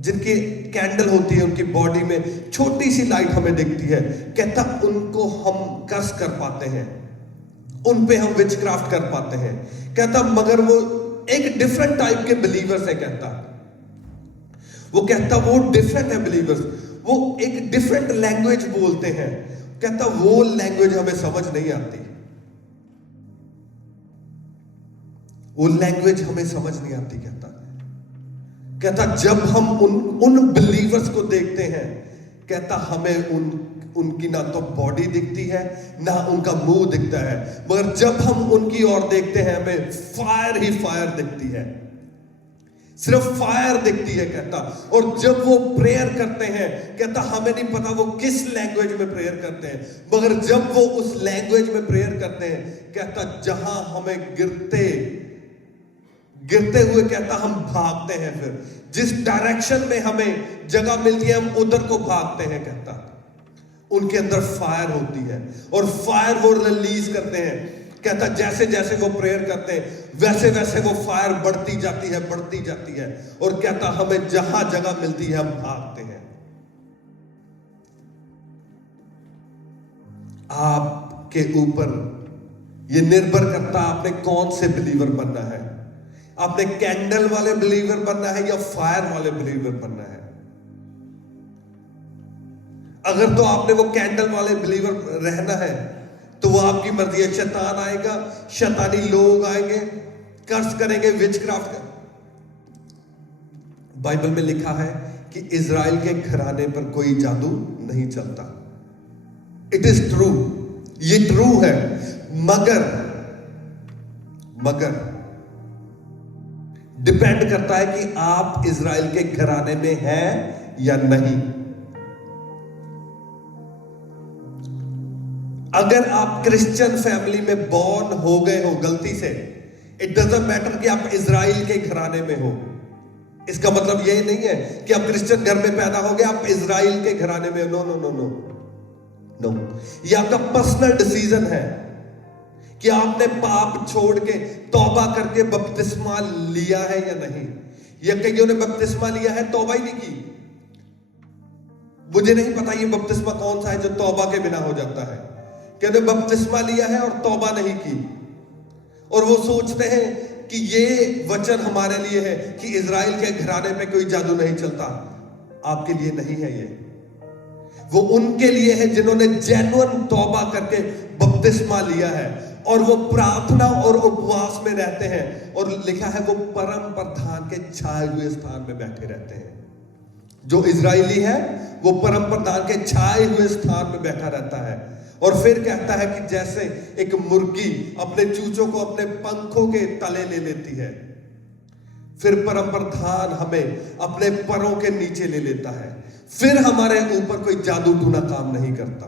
जिनकी कैंडल होती है, उनकी बॉडी में छोटी सी लाइट हमें दिखती है, कहता उनको हम कर्स कर पाते हैं, उन पे हम विचक्राफ्ट कर पाते हैं। कहता मगर वो एक डिफरेंट टाइप के बिलीवर्स है। कहता वो डिफरेंट है बिलीवर्स, वो एक डिफरेंट लैंग्वेज बोलते हैं। कहता वो लैंग्वेज हमें समझ नहीं आती, वो लैंग्वेज हमें समझ नहीं आती। कहता जब हम उन बिलीवर्स को देखते हैं, कहता हमें उनकी ना तो बॉडी दिखती है, ना उनका मुंह दिखता है, मगर जब हम उनकी ओर देखते हैं हमें फायर ही फायर दिखती है, सिर्फ फायर दिखती है। कहता और जब वो प्रेयर करते हैं, कहता हमें नहीं पता वो किस लैंग्वेज में प्रेयर करते हैं, मगर जब वो उस लैंग्वेज में प्रेयर करते हैं, कहता जहां हमें गिरते हुए कहता हम भागते हैं, फिर जिस डायरेक्शन में हमें जगह मिलती है हम उधर को भागते हैं। कहता उनके अंदर फायर होती है और फायर वो रिलीज करते हैं। कहता जैसे जैसे वो प्रेयर करते हैं वैसे वैसे वो फायर बढ़ती जाती है और कहता हमें जहां जगह मिलती है हम भागते हैं। आपके ऊपर ये निर्भर करता आपने कौन से बिलीवर बनना है। आपने कैंडल वाले बिलीवर बनना है या फायर वाले बिलीवर बनना है। अगर तो आपने वो कैंडल वाले बिलीवर रहना है तो वो आपकी मर्जी है। शैतान आएगा, शैतानी लोग आएंगे, कर्स करेंगे, विचक्राफ्ट कर। बाइबल में लिखा है कि इजराइल के घराने पर कोई जादू नहीं चलता। इट इज ट्रू, ये ट्रू है, मगर डिपेंड करता है कि आप इजराइल के घराने में हैं या नहीं। अगर आप क्रिश्चियन फैमिली में बॉर्न हो गए हो गलती से, इट डजंट मैटर कि आप इजराइल के घराने में हो। इसका मतलब यही नहीं है कि आप क्रिश्चियन घर में पैदा हो गए आप इजराइल के घराने में। No no no no no, ये आपका पर्सनल डिसीजन है कि आपने पाप छोड़ के तौबा करके बपतिस्मा लिया है या नहीं। या कईयों ने बपतिस्मा लिया है, तौबा ही नहीं की। मुझे नहीं पता ये बपतिस्मा कौन सा है जो तौबा के बिना हो जाता है। कहते बपतिस्मा लिया है और तौबा नहीं की, और वो सोचते हैं कि ये वचन हमारे लिए है कि इजराइल के घराने पे कोई जादू नहीं चलता। आपके लिए नहीं है ये, वो उनके लिए है जिन्होंने जेन्युइन तौबा करके बपतिस्मा लिया है और वो प्रार्थना और उपवास में रहते हैं। और लिखा है वो परम प्रधान के छाए हुए स्थान में बैठे रहते हैं। जो इजरायली है वो परम प्रधान के छाए हुए स्थान में बैठा रहता है। और फिर कहता है कि जैसे एक मुर्गी अपने चूचों को अपने पंखों के तले ले लेती है, फिर परम प्रधान हमें अपने परों के नीचे ले लेता है। फिर हमारे ऊपर कोई जादू टूना काम नहीं करता।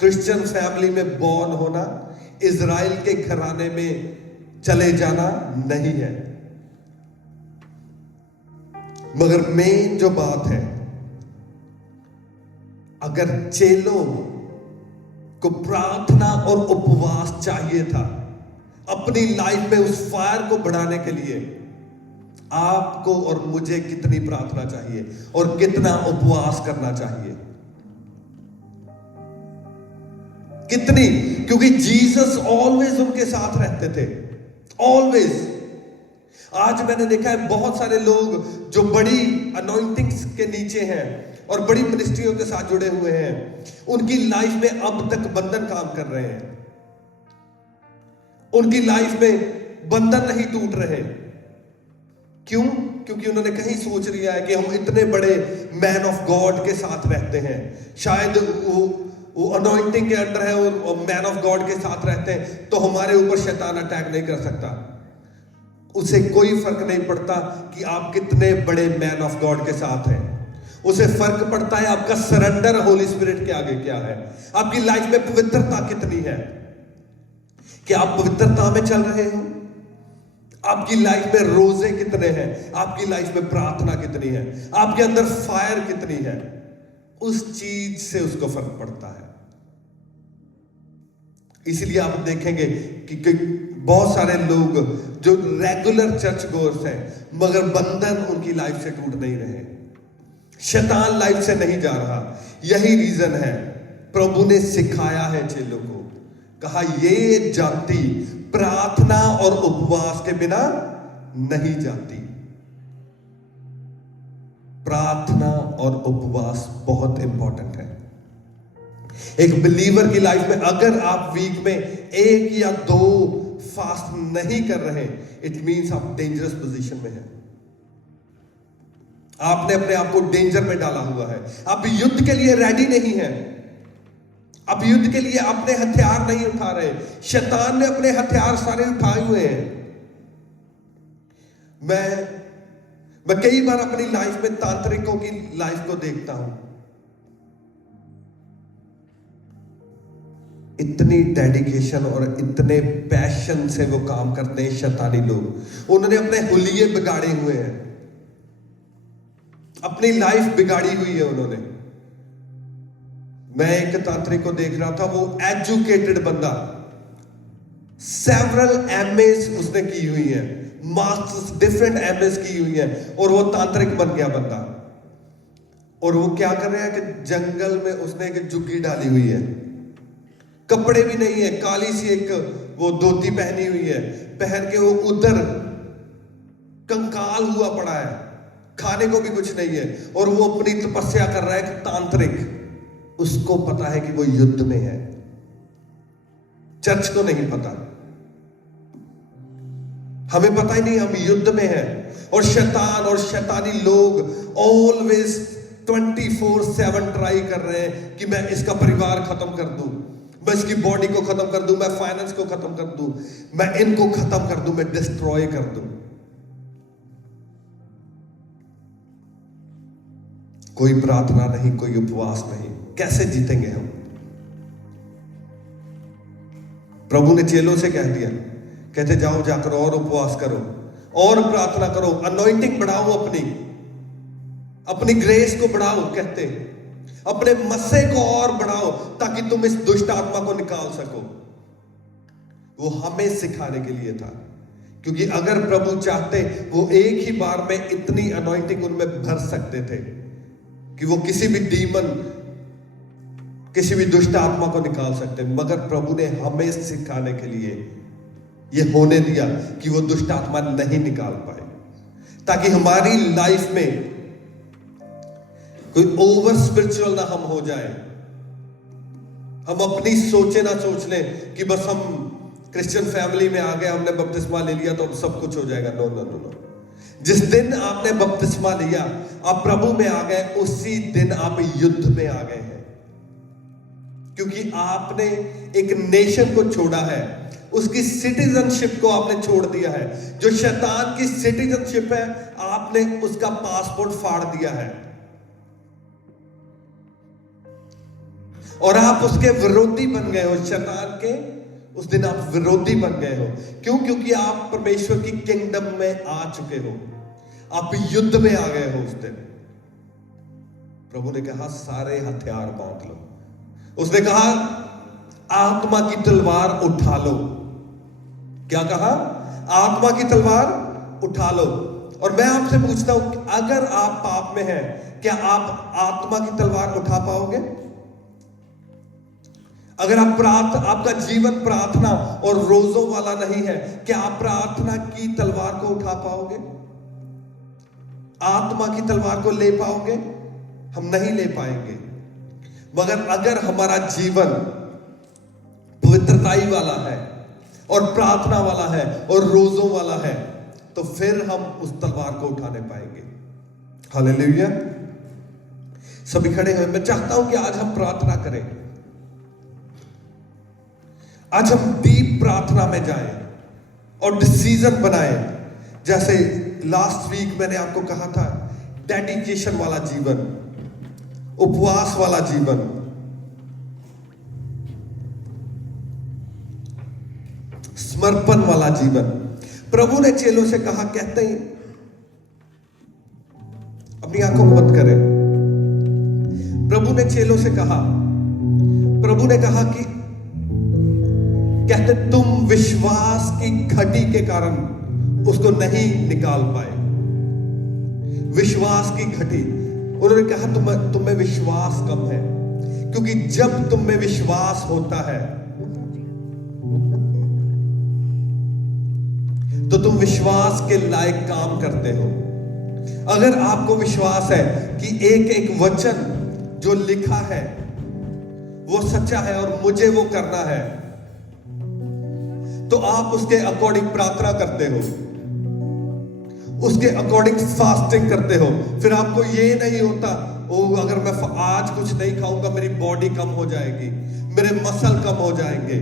क्रिश्चियन फैमिली में बॉर्न होना इजराइल के घराने में चले जाना नहीं है। मगर मेन जो बात है, अगर चेलों को प्रार्थना और उपवास चाहिए था अपनी लाइफ में उस फायर को बढ़ाने के लिए, आपको और मुझे कितनी प्रार्थना चाहिए और कितना उपवास करना चाहिए? कितनी? क्योंकि जीसस ऑलवेज उनके साथ रहते थे, ऑलवेज। आज मैंने देखा है बहुत सारे लोग जो बड़ी अनॉइंटिंग्स के नीचे हैं और बड़ी मिनिस्ट्रियों के साथ जुड़े हुए हैं, उनकी लाइफ में अब तक बंधन काम कर रहे हैं। उनकी लाइफ में बंधन नहीं टूट रहे। क्यों? क्योंकि उन्होंने कहीं सोच लिया है कि हम इतने बड़े मैन ऑफ गॉड के साथ रहते हैं, शायद वो अनॉइंटिंग के अंडर है और मैन ऑफ गॉड के साथ रहते हैं तो हमारे ऊपर शैतान अटैक नहीं कर सकता। उसे कोई फर्क नहीं पड़ता कि आप कितने बड़े मैन ऑफ गॉड के साथ हैं। उसे फर्क पड़ता है आपका सरेंडर होली स्पिरिट के आगे क्या है, आपकी लाइफ में पवित्रता कितनी है, क्या आप पवित्रता में चल रहे हो, आपकी लाइफ में रोजे कितने हैं, आपकी लाइफ में प्रार्थना कितनी है, आपके अंदर फायर कितनी है। उस चीज से उसको फर्क पड़ता है। इसलिए आप देखेंगे कि बहुत सारे लोग जो रेगुलर चर्च गोर्स हैं, मगर बंधन उनकी लाइफ से टूट नहीं रहे, शैतान लाइफ से नहीं जा रहा। यही रीजन है, प्रभु ने सिखाया है चेलों को, कहा ये जाति प्रार्थना और उपवास के बिना नहीं जाती। प्रार्थना और उपवास बहुत इंपॉर्टेंट है एक बिलीवर की लाइफ में। अगर आप वीक में 1 या 2 फास्ट नहीं कर रहे, इट मींस आप डेंजरस पोजीशन में हैं। आपने अपने आप को डेंजर में डाला हुआ है। आप युद्ध के लिए रेडी नहीं है। आप युद्ध के लिए अपने हथियार नहीं उठा रहे। शैतान ने अपने हथियार सारे उठाए हुए हैं। मैं कई बार अपनी लाइफ में तांत्रिकों की लाइफ को देखता हूं। इतनी डेडिकेशन और इतने पैशन से वो काम करते हैं शैतानी लोग। उन्होंने अपने हुलिये बिगाड़े हुए हैं, अपनी लाइफ बिगाड़ी हुई है उन्होंने। मैं एक तांत्रिक को देख रहा था, वो एजुकेटेड बंदा, सेवरल एमएस उसने की हुई है, मास्टर्स डिफरेंट एमएस की हुई है, और वो तांत्रिक बन गया बंदा। और वो क्या कर रहा है कि जंगल में उसने एक झुग्गी डाली हुई है, कपड़े भी नहीं है, काली सी एक वो धोती पहनी हुई है, पहन के वो उधर कंकाल हुआ पड़ा है, खाने को भी कुछ नहीं है, और वो अपनी तपस्या कर रहा है कि तांत्रिक। उसको पता है कि वो युद्ध में है, चर्च को नहीं पता, हमें पता ही नहीं हम युद्ध में हैं। और शैतान और शैतानी लोग ऑलवेज 24/7 ट्राई कर रहे हैं कि मैं इसका परिवार खत्म कर दूं, मैं इसकी बॉडी को खत्म कर दूं, मैं फाइनेंस को खत्म कर दूं, मैं इनको खत्म कर दूं, मैं डिस्ट्रॉय कर दूं। कोई प्रार्थना नहीं, कोई उपवास नहीं, कैसे जीतेंगे हम? प्रभु ने चेलों से कह दिया, कहते जाओ जाकर और उपवास करो और प्रार्थना करो, अनॉइंटिंग बढ़ाओ, अपनी ग्रेस को बढ़ाओ, कहते अपने मस्से को और बढ़ाओ ताकि तुम इस दुष्ट आत्मा को निकाल सको। वो हमें सिखाने के लिए था, क्योंकि अगर प्रभु चाहते वो एक ही बार में इतनी अनॉइंटिंग उनमें भर सकते थे कि वो किसी भी डीमन, किसी भी दुष्ट आत्मा को निकाल सकते, मगर प्रभु ने हमें सिखाने के लिए ये होने दिया कि वो दुष्ट आत्मा नहीं निकाल पाए, ताकि हमारी लाइफ में कोई ओवर स्पिरिचुअल ना हम हो जाए। हम अपनी सोचे ना सोच लें कि बस हम क्रिश्चियन फैमिली में आ गए, हमने बपतिस्मा ले लिया तो अब सब कुछ हो जाएगा। No no no no. जिस दिन आपने बपतिस्मा लिया, आप प्रभु में आ गए, उसी दिन आप युद्ध में आ गए हैं, क्योंकि आपने एक नेशन को छोड़ा है, उसकी सिटीजनशिप को आपने छोड़ दिया है। जो शैतान की सिटीजनशिप है, आपने उसका पासपोर्ट फाड़ दिया है और आप उसके विरोधी बन गए हो। शैतान के उस दिन आप विरोधी बन गए हो। क्यों? क्योंकि आप परमेश्वर की किंगडम में आ चुके हो, आप युद्ध में आ गए हो। उस दिन प्रभु ने कहा सारे हथियार बांध लो। उसने कहा आत्मा की तलवार उठा लो। क्या कहा? आत्मा की तलवार उठा लो। और मैं आपसे पूछता हूं, अगर आप पाप में हैं, क्या आप आत्मा की तलवार उठा पाओगे? अगर आपका जीवन प्रार्थना और रोजों वाला नहीं है, क्या आप प्रार्थना की तलवार को उठा पाओगे? आत्मा की तलवार को ले पाओगे? हम नहीं ले पाएंगे। मगर अगर हमारा जीवन पवित्रताई वाला है और प्रार्थना वाला है और रोजों वाला है, तो फिर हम उस तलवार को उठाने पाएंगे। हालेलुया। सभी खड़े हैं। मैं चाहता हूं कि आज हम प्रार्थना करें। आज हम डीप प्रार्थना में जाएं और डिसीजन बनाएं। जैसे लास्ट वीक मैंने आपको कहा था, डेडिकेशन वाला जीवन, उपवास वाला जीवन, समर्पण वाला जीवन। प्रभु ने चेलों से कहा, कहते हैं अपनी आंखों को बंद करें। प्रभु ने चेलों से कहा, प्रभु ने कहा कि कहते तुम विश्वास की घटी के कारण उसको नहीं निकाल पाए। विश्वास की घटी, उन्होंने कहा तुम में विश्वास कम है, क्योंकि जब तुम में विश्वास होता है तो तुम विश्वास के लायक काम करते हो। अगर आपको विश्वास है कि एक एक वचन जो लिखा है वो सच्चा है और मुझे वो करना है, तो आप उसके अकॉर्डिंग प्रार्थना करते हो, उसके अकॉर्डिंग फास्टिंग करते हो। फिर आपको ये नहीं होता ओ अगर मैं आज कुछ नहीं खाऊंगा मेरी बॉडी कम हो जाएगी, मेरे मसल कम हो जाएंगे,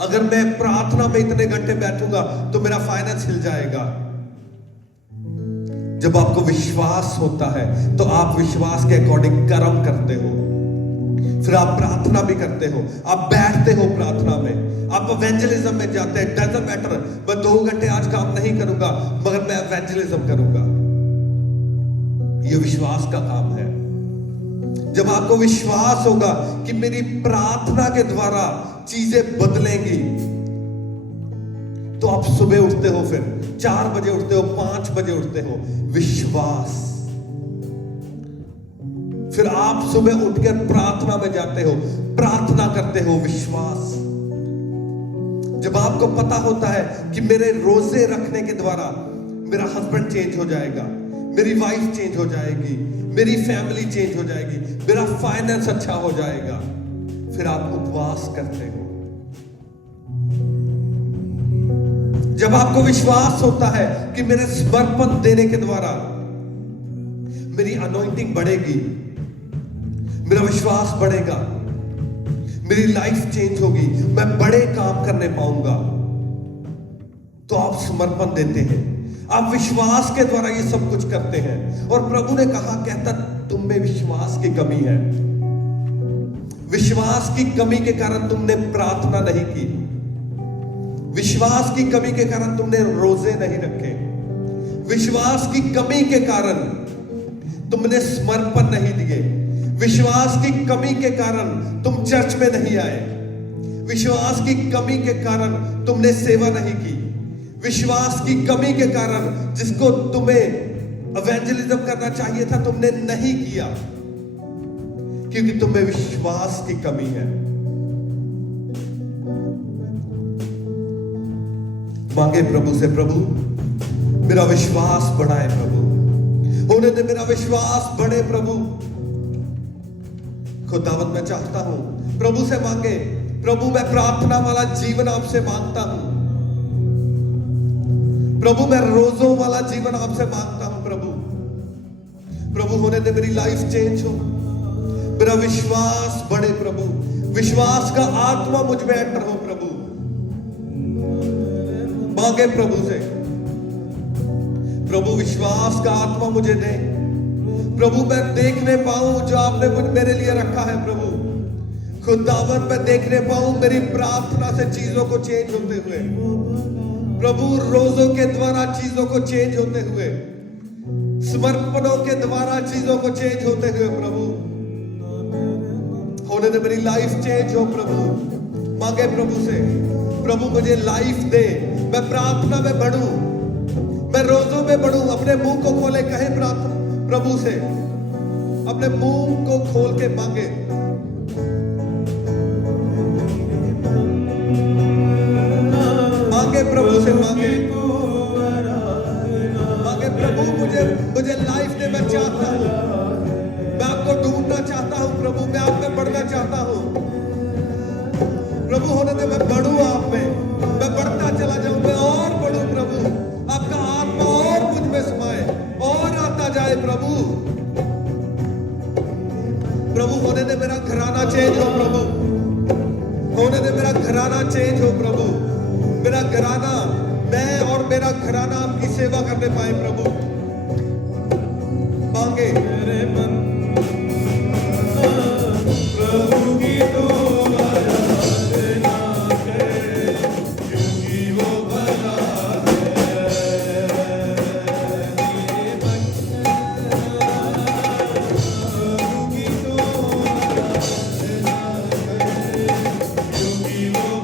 अगर मैं प्रार्थना में इतने घंटे बैठूंगा तो मेरा फाइनेंस हिल जाएगा। जब आपको विश्वास होता है तो आप विश्वास के अकॉर्डिंग कर्म करते हो, फिर आप प्रार्थना भी करते हो, आप बैठते हो प्रार्थना में, आप इवेंजलिज्म में जाते हैं। डजंट मैटर मैं 2 घंटे आज काम नहीं करूंगा मगर मैं इवेंजलिज्म करूंगा। यह विश्वास का काम है। जब आपको विश्वास होगा कि मेरी प्रार्थना के द्वारा चीजें बदलेंगी, तो आप सुबह उठते हो, फिर 4 बजे उठते हो, 5 बजे उठते हो, विश्वास। फिर आप सुबह उठकर प्रार्थना में जाते हो, प्रार्थना करते हो, विश्वास। जब आपको पता होता है कि मेरे रोजे रखने के द्वारा मेरा हस्बैंड चेंज हो जाएगा, मेरी वाइफ चेंज हो जाएगी, मेरी फैमिली चेंज हो जाएगी, मेरा फाइनेंस अच्छा हो जाएगा, फिर आप उपवास करते हो। जब आपको विश्वास होता है कि मेरे समर्पण देने के द्वारा मेरी अनॉइंटिंग बढ़ेगी, मेरा विश्वास बढ़ेगा, मेरी लाइफ चेंज होगी, मैं बड़े काम करने पाऊंगा, तो आप समर्पण देते हैं, आप विश्वास के द्वारा ये सब कुछ करते हैं। और प्रभु ने कहा, कहता तुम में विश्वास की कमी है। विश्वास की कमी के कारण तुमने प्रार्थना नहीं की, विश्वास की कमी के कारण तुमने रोजे नहीं रखे, विश्वास की कमी के कारण तुमने समर्पण नहीं दिए, विश्वास की कमी के कारण तुम चर्च में नहीं आए, विश्वास की कमी के कारण तुमने सेवा नहीं की, विश्वास की कमी के कारण जिसको तुम्हें इवेंजलिज्म करना चाहिए था तुमने नहीं किया, क्योंकि तुम्हें विश्वास की कमी है। मांगे प्रभु से, प्रभु मेरा विश्वास बढ़ाए, प्रभु होने दे मेरा विश्वास बढ़े। प्रभु खुदावंद मैं चाहता हूं, प्रभु से मांगे, प्रभु मैं प्रार्थना वाला जीवन आपसे मांगता हूं, प्रभु मैं रोजों वाला जीवन आपसे मांगता हूं। प्रभु होने दे मेरी लाइफ चेंज हो, मेरा विश्वास बढ़े। प्रभु विश्वास का आत्मा मुझ में एंटर हो। प्रभु मांगे प्रभु से, प्रभु विश्वास का आत्मा मुझे दे। प्रभु मैं देखने पाऊं जो आपने मेरे लिए रखा है। प्रभु खुदावन मैं देखने पाऊं मेरी प्रार्थना से चीजों को चेंज होते हुए, प्रभु रोजों के द्वारा चीजों को चेंज होते हुए, समर्पणों के द्वारा चीजों को चेंज होते हुए। प्रभु होने दे मेरी लाइफ चेंज हो। प्रभु मांगे प्रभु से, प्रभु मुझे लाइफ दे, मैं प्रार्थना में बढ़ूं, मैं रोजों में बढ़ूं। अपने मुंह को खोले, कहे प्रार्थना प्रभु से, अपने मुंह को खोल के मांगे। मांगे प्रभु से, मांगे प्रभु मुझे लाइफ दे। मैं चाहता हूं, मैं आपको ढूंढना चाहता हूं। प्रभु मैं आप में बढ़ना चाहता हूं। प्रभु होने दे मैं बढ़ूं आप में, मैं बढ़ता चला जाऊं, मैं और बढ़ूं। प्रभु आपका आत्मा और मुझ में समाए और आता जाए। प्रभु होने दे मेरा घराना चेंज हो। प्रभु होने दे मेरा घराना चेंज हो। प्रभु मेरा घराना, मैं और मेरा घराना आपकी सेवा करने पाए। प्रभु मांगे प्रभु की तो You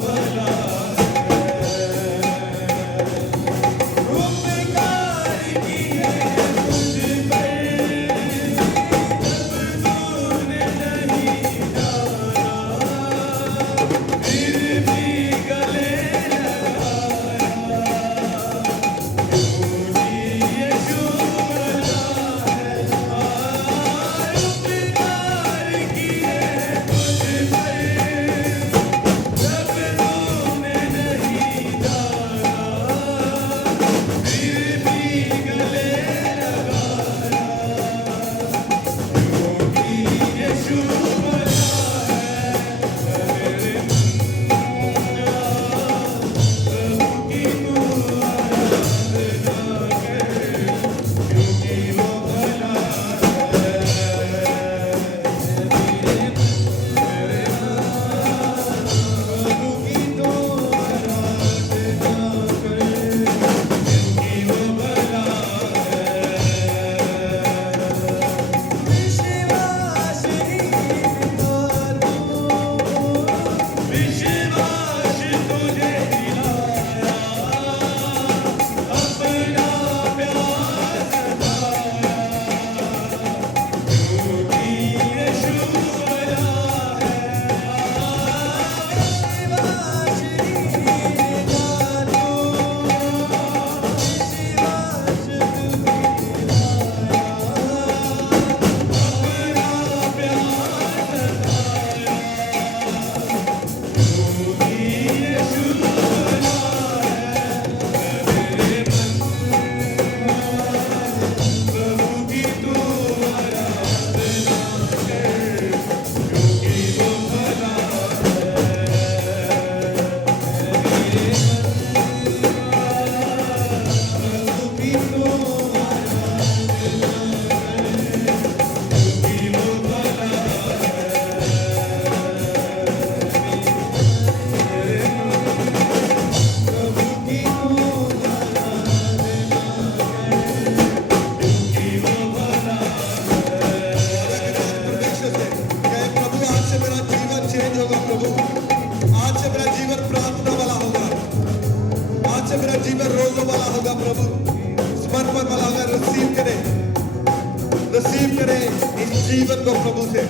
करें इस जीवन को प्रभु से।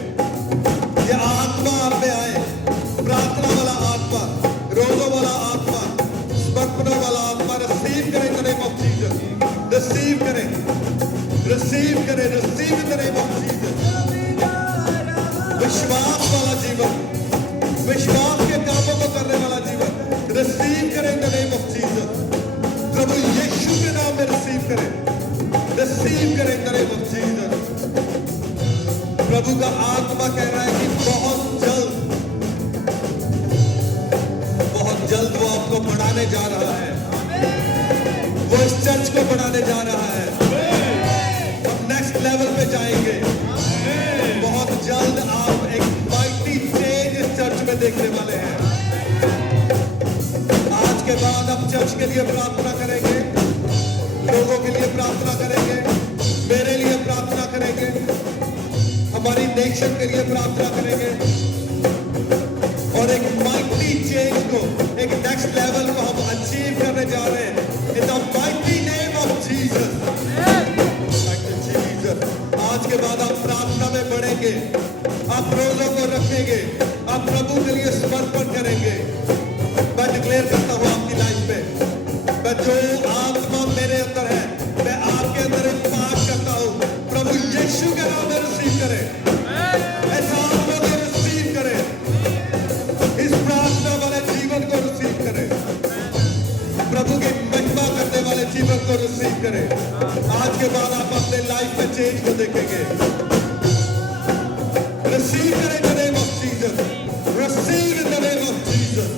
ये आत्मा आप में आए, प्रार्थना वाला आत्मा, रोजों वाला आत्मा, समर्पण वाला आत्मा रिसीव करें in the name of Jesus. Receive करें, रिसीव करें, receive in the name of Jesus. विश्वास वाला जीवन, विश्वास के कामों को करने वाला जीवन रिसीव करें in the name of Jesus. प्रभु यीशु के नाम में रिसीव करें, रिसीव करें in the name of Jesus. प्रभु का आत्मा कह रहा है कि बहुत जल्द वो आपको बढ़ाने जा रहा है, वो इस चर्च को बढ़ाने जा रहा है। हम नेक्स्ट लेवल पे जाएंगे। बहुत जल्द आप एक माइटी चेंज इस चर्च में देखने वाले हैं। आज के बाद आप चर्च के लिए प्रार्थना करेंगे, लोगों के लिए प्रार्थना करेंगे, मेरे लिए प्रार्थना करेंगे, हमारी नेशन के लिए प्रार्थना करेंगे और एक माइटी चेंज को, एक नेक्स्ट लेवल को हम अचीव करने जा रहे हैं in the mighty name of Jesus. आज के बाद आप प्रार्थना में बढ़ेंगे, आप रोजों को रखेंगे, आप प्रभु के लिए समर्पण करेंगे। मैं डिक्लेयर करता हूं आपकी लाइफ में, मैं जो आत्मा मेरे अंदर है मैं आपके अंदर इम्पार्ट करता हूं। प्रभु यीशु के नाम में रिसीव करें, ऐसा आत्मा को रिसीव करें, इस प्रार्थना वाले जीवन को रिसीव करें, प्रभु की महिमा करने वाले जीवन को रिसीव करें। आज के बाद आप अपने लाइफ में चेंज को देखेंगे। रिसीव करें in the name of Jesus, receive in the name of Jesus.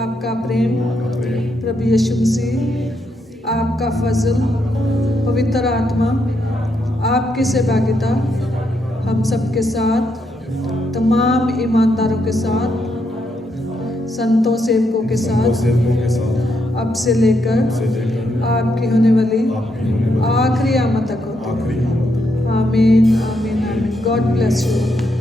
आपका प्रेम, प्रभु यीशु मसीह, आपका फजल, पवित्र आत्मा, आपकी सहभागिता हम सबके साथ, तमाम ईमानदारों के साथ, संतों सेवकों के साथ अब से लेकर आपकी होने वाली आखिरी आमद तक होती आमीन आमीन आमीन। God bless you.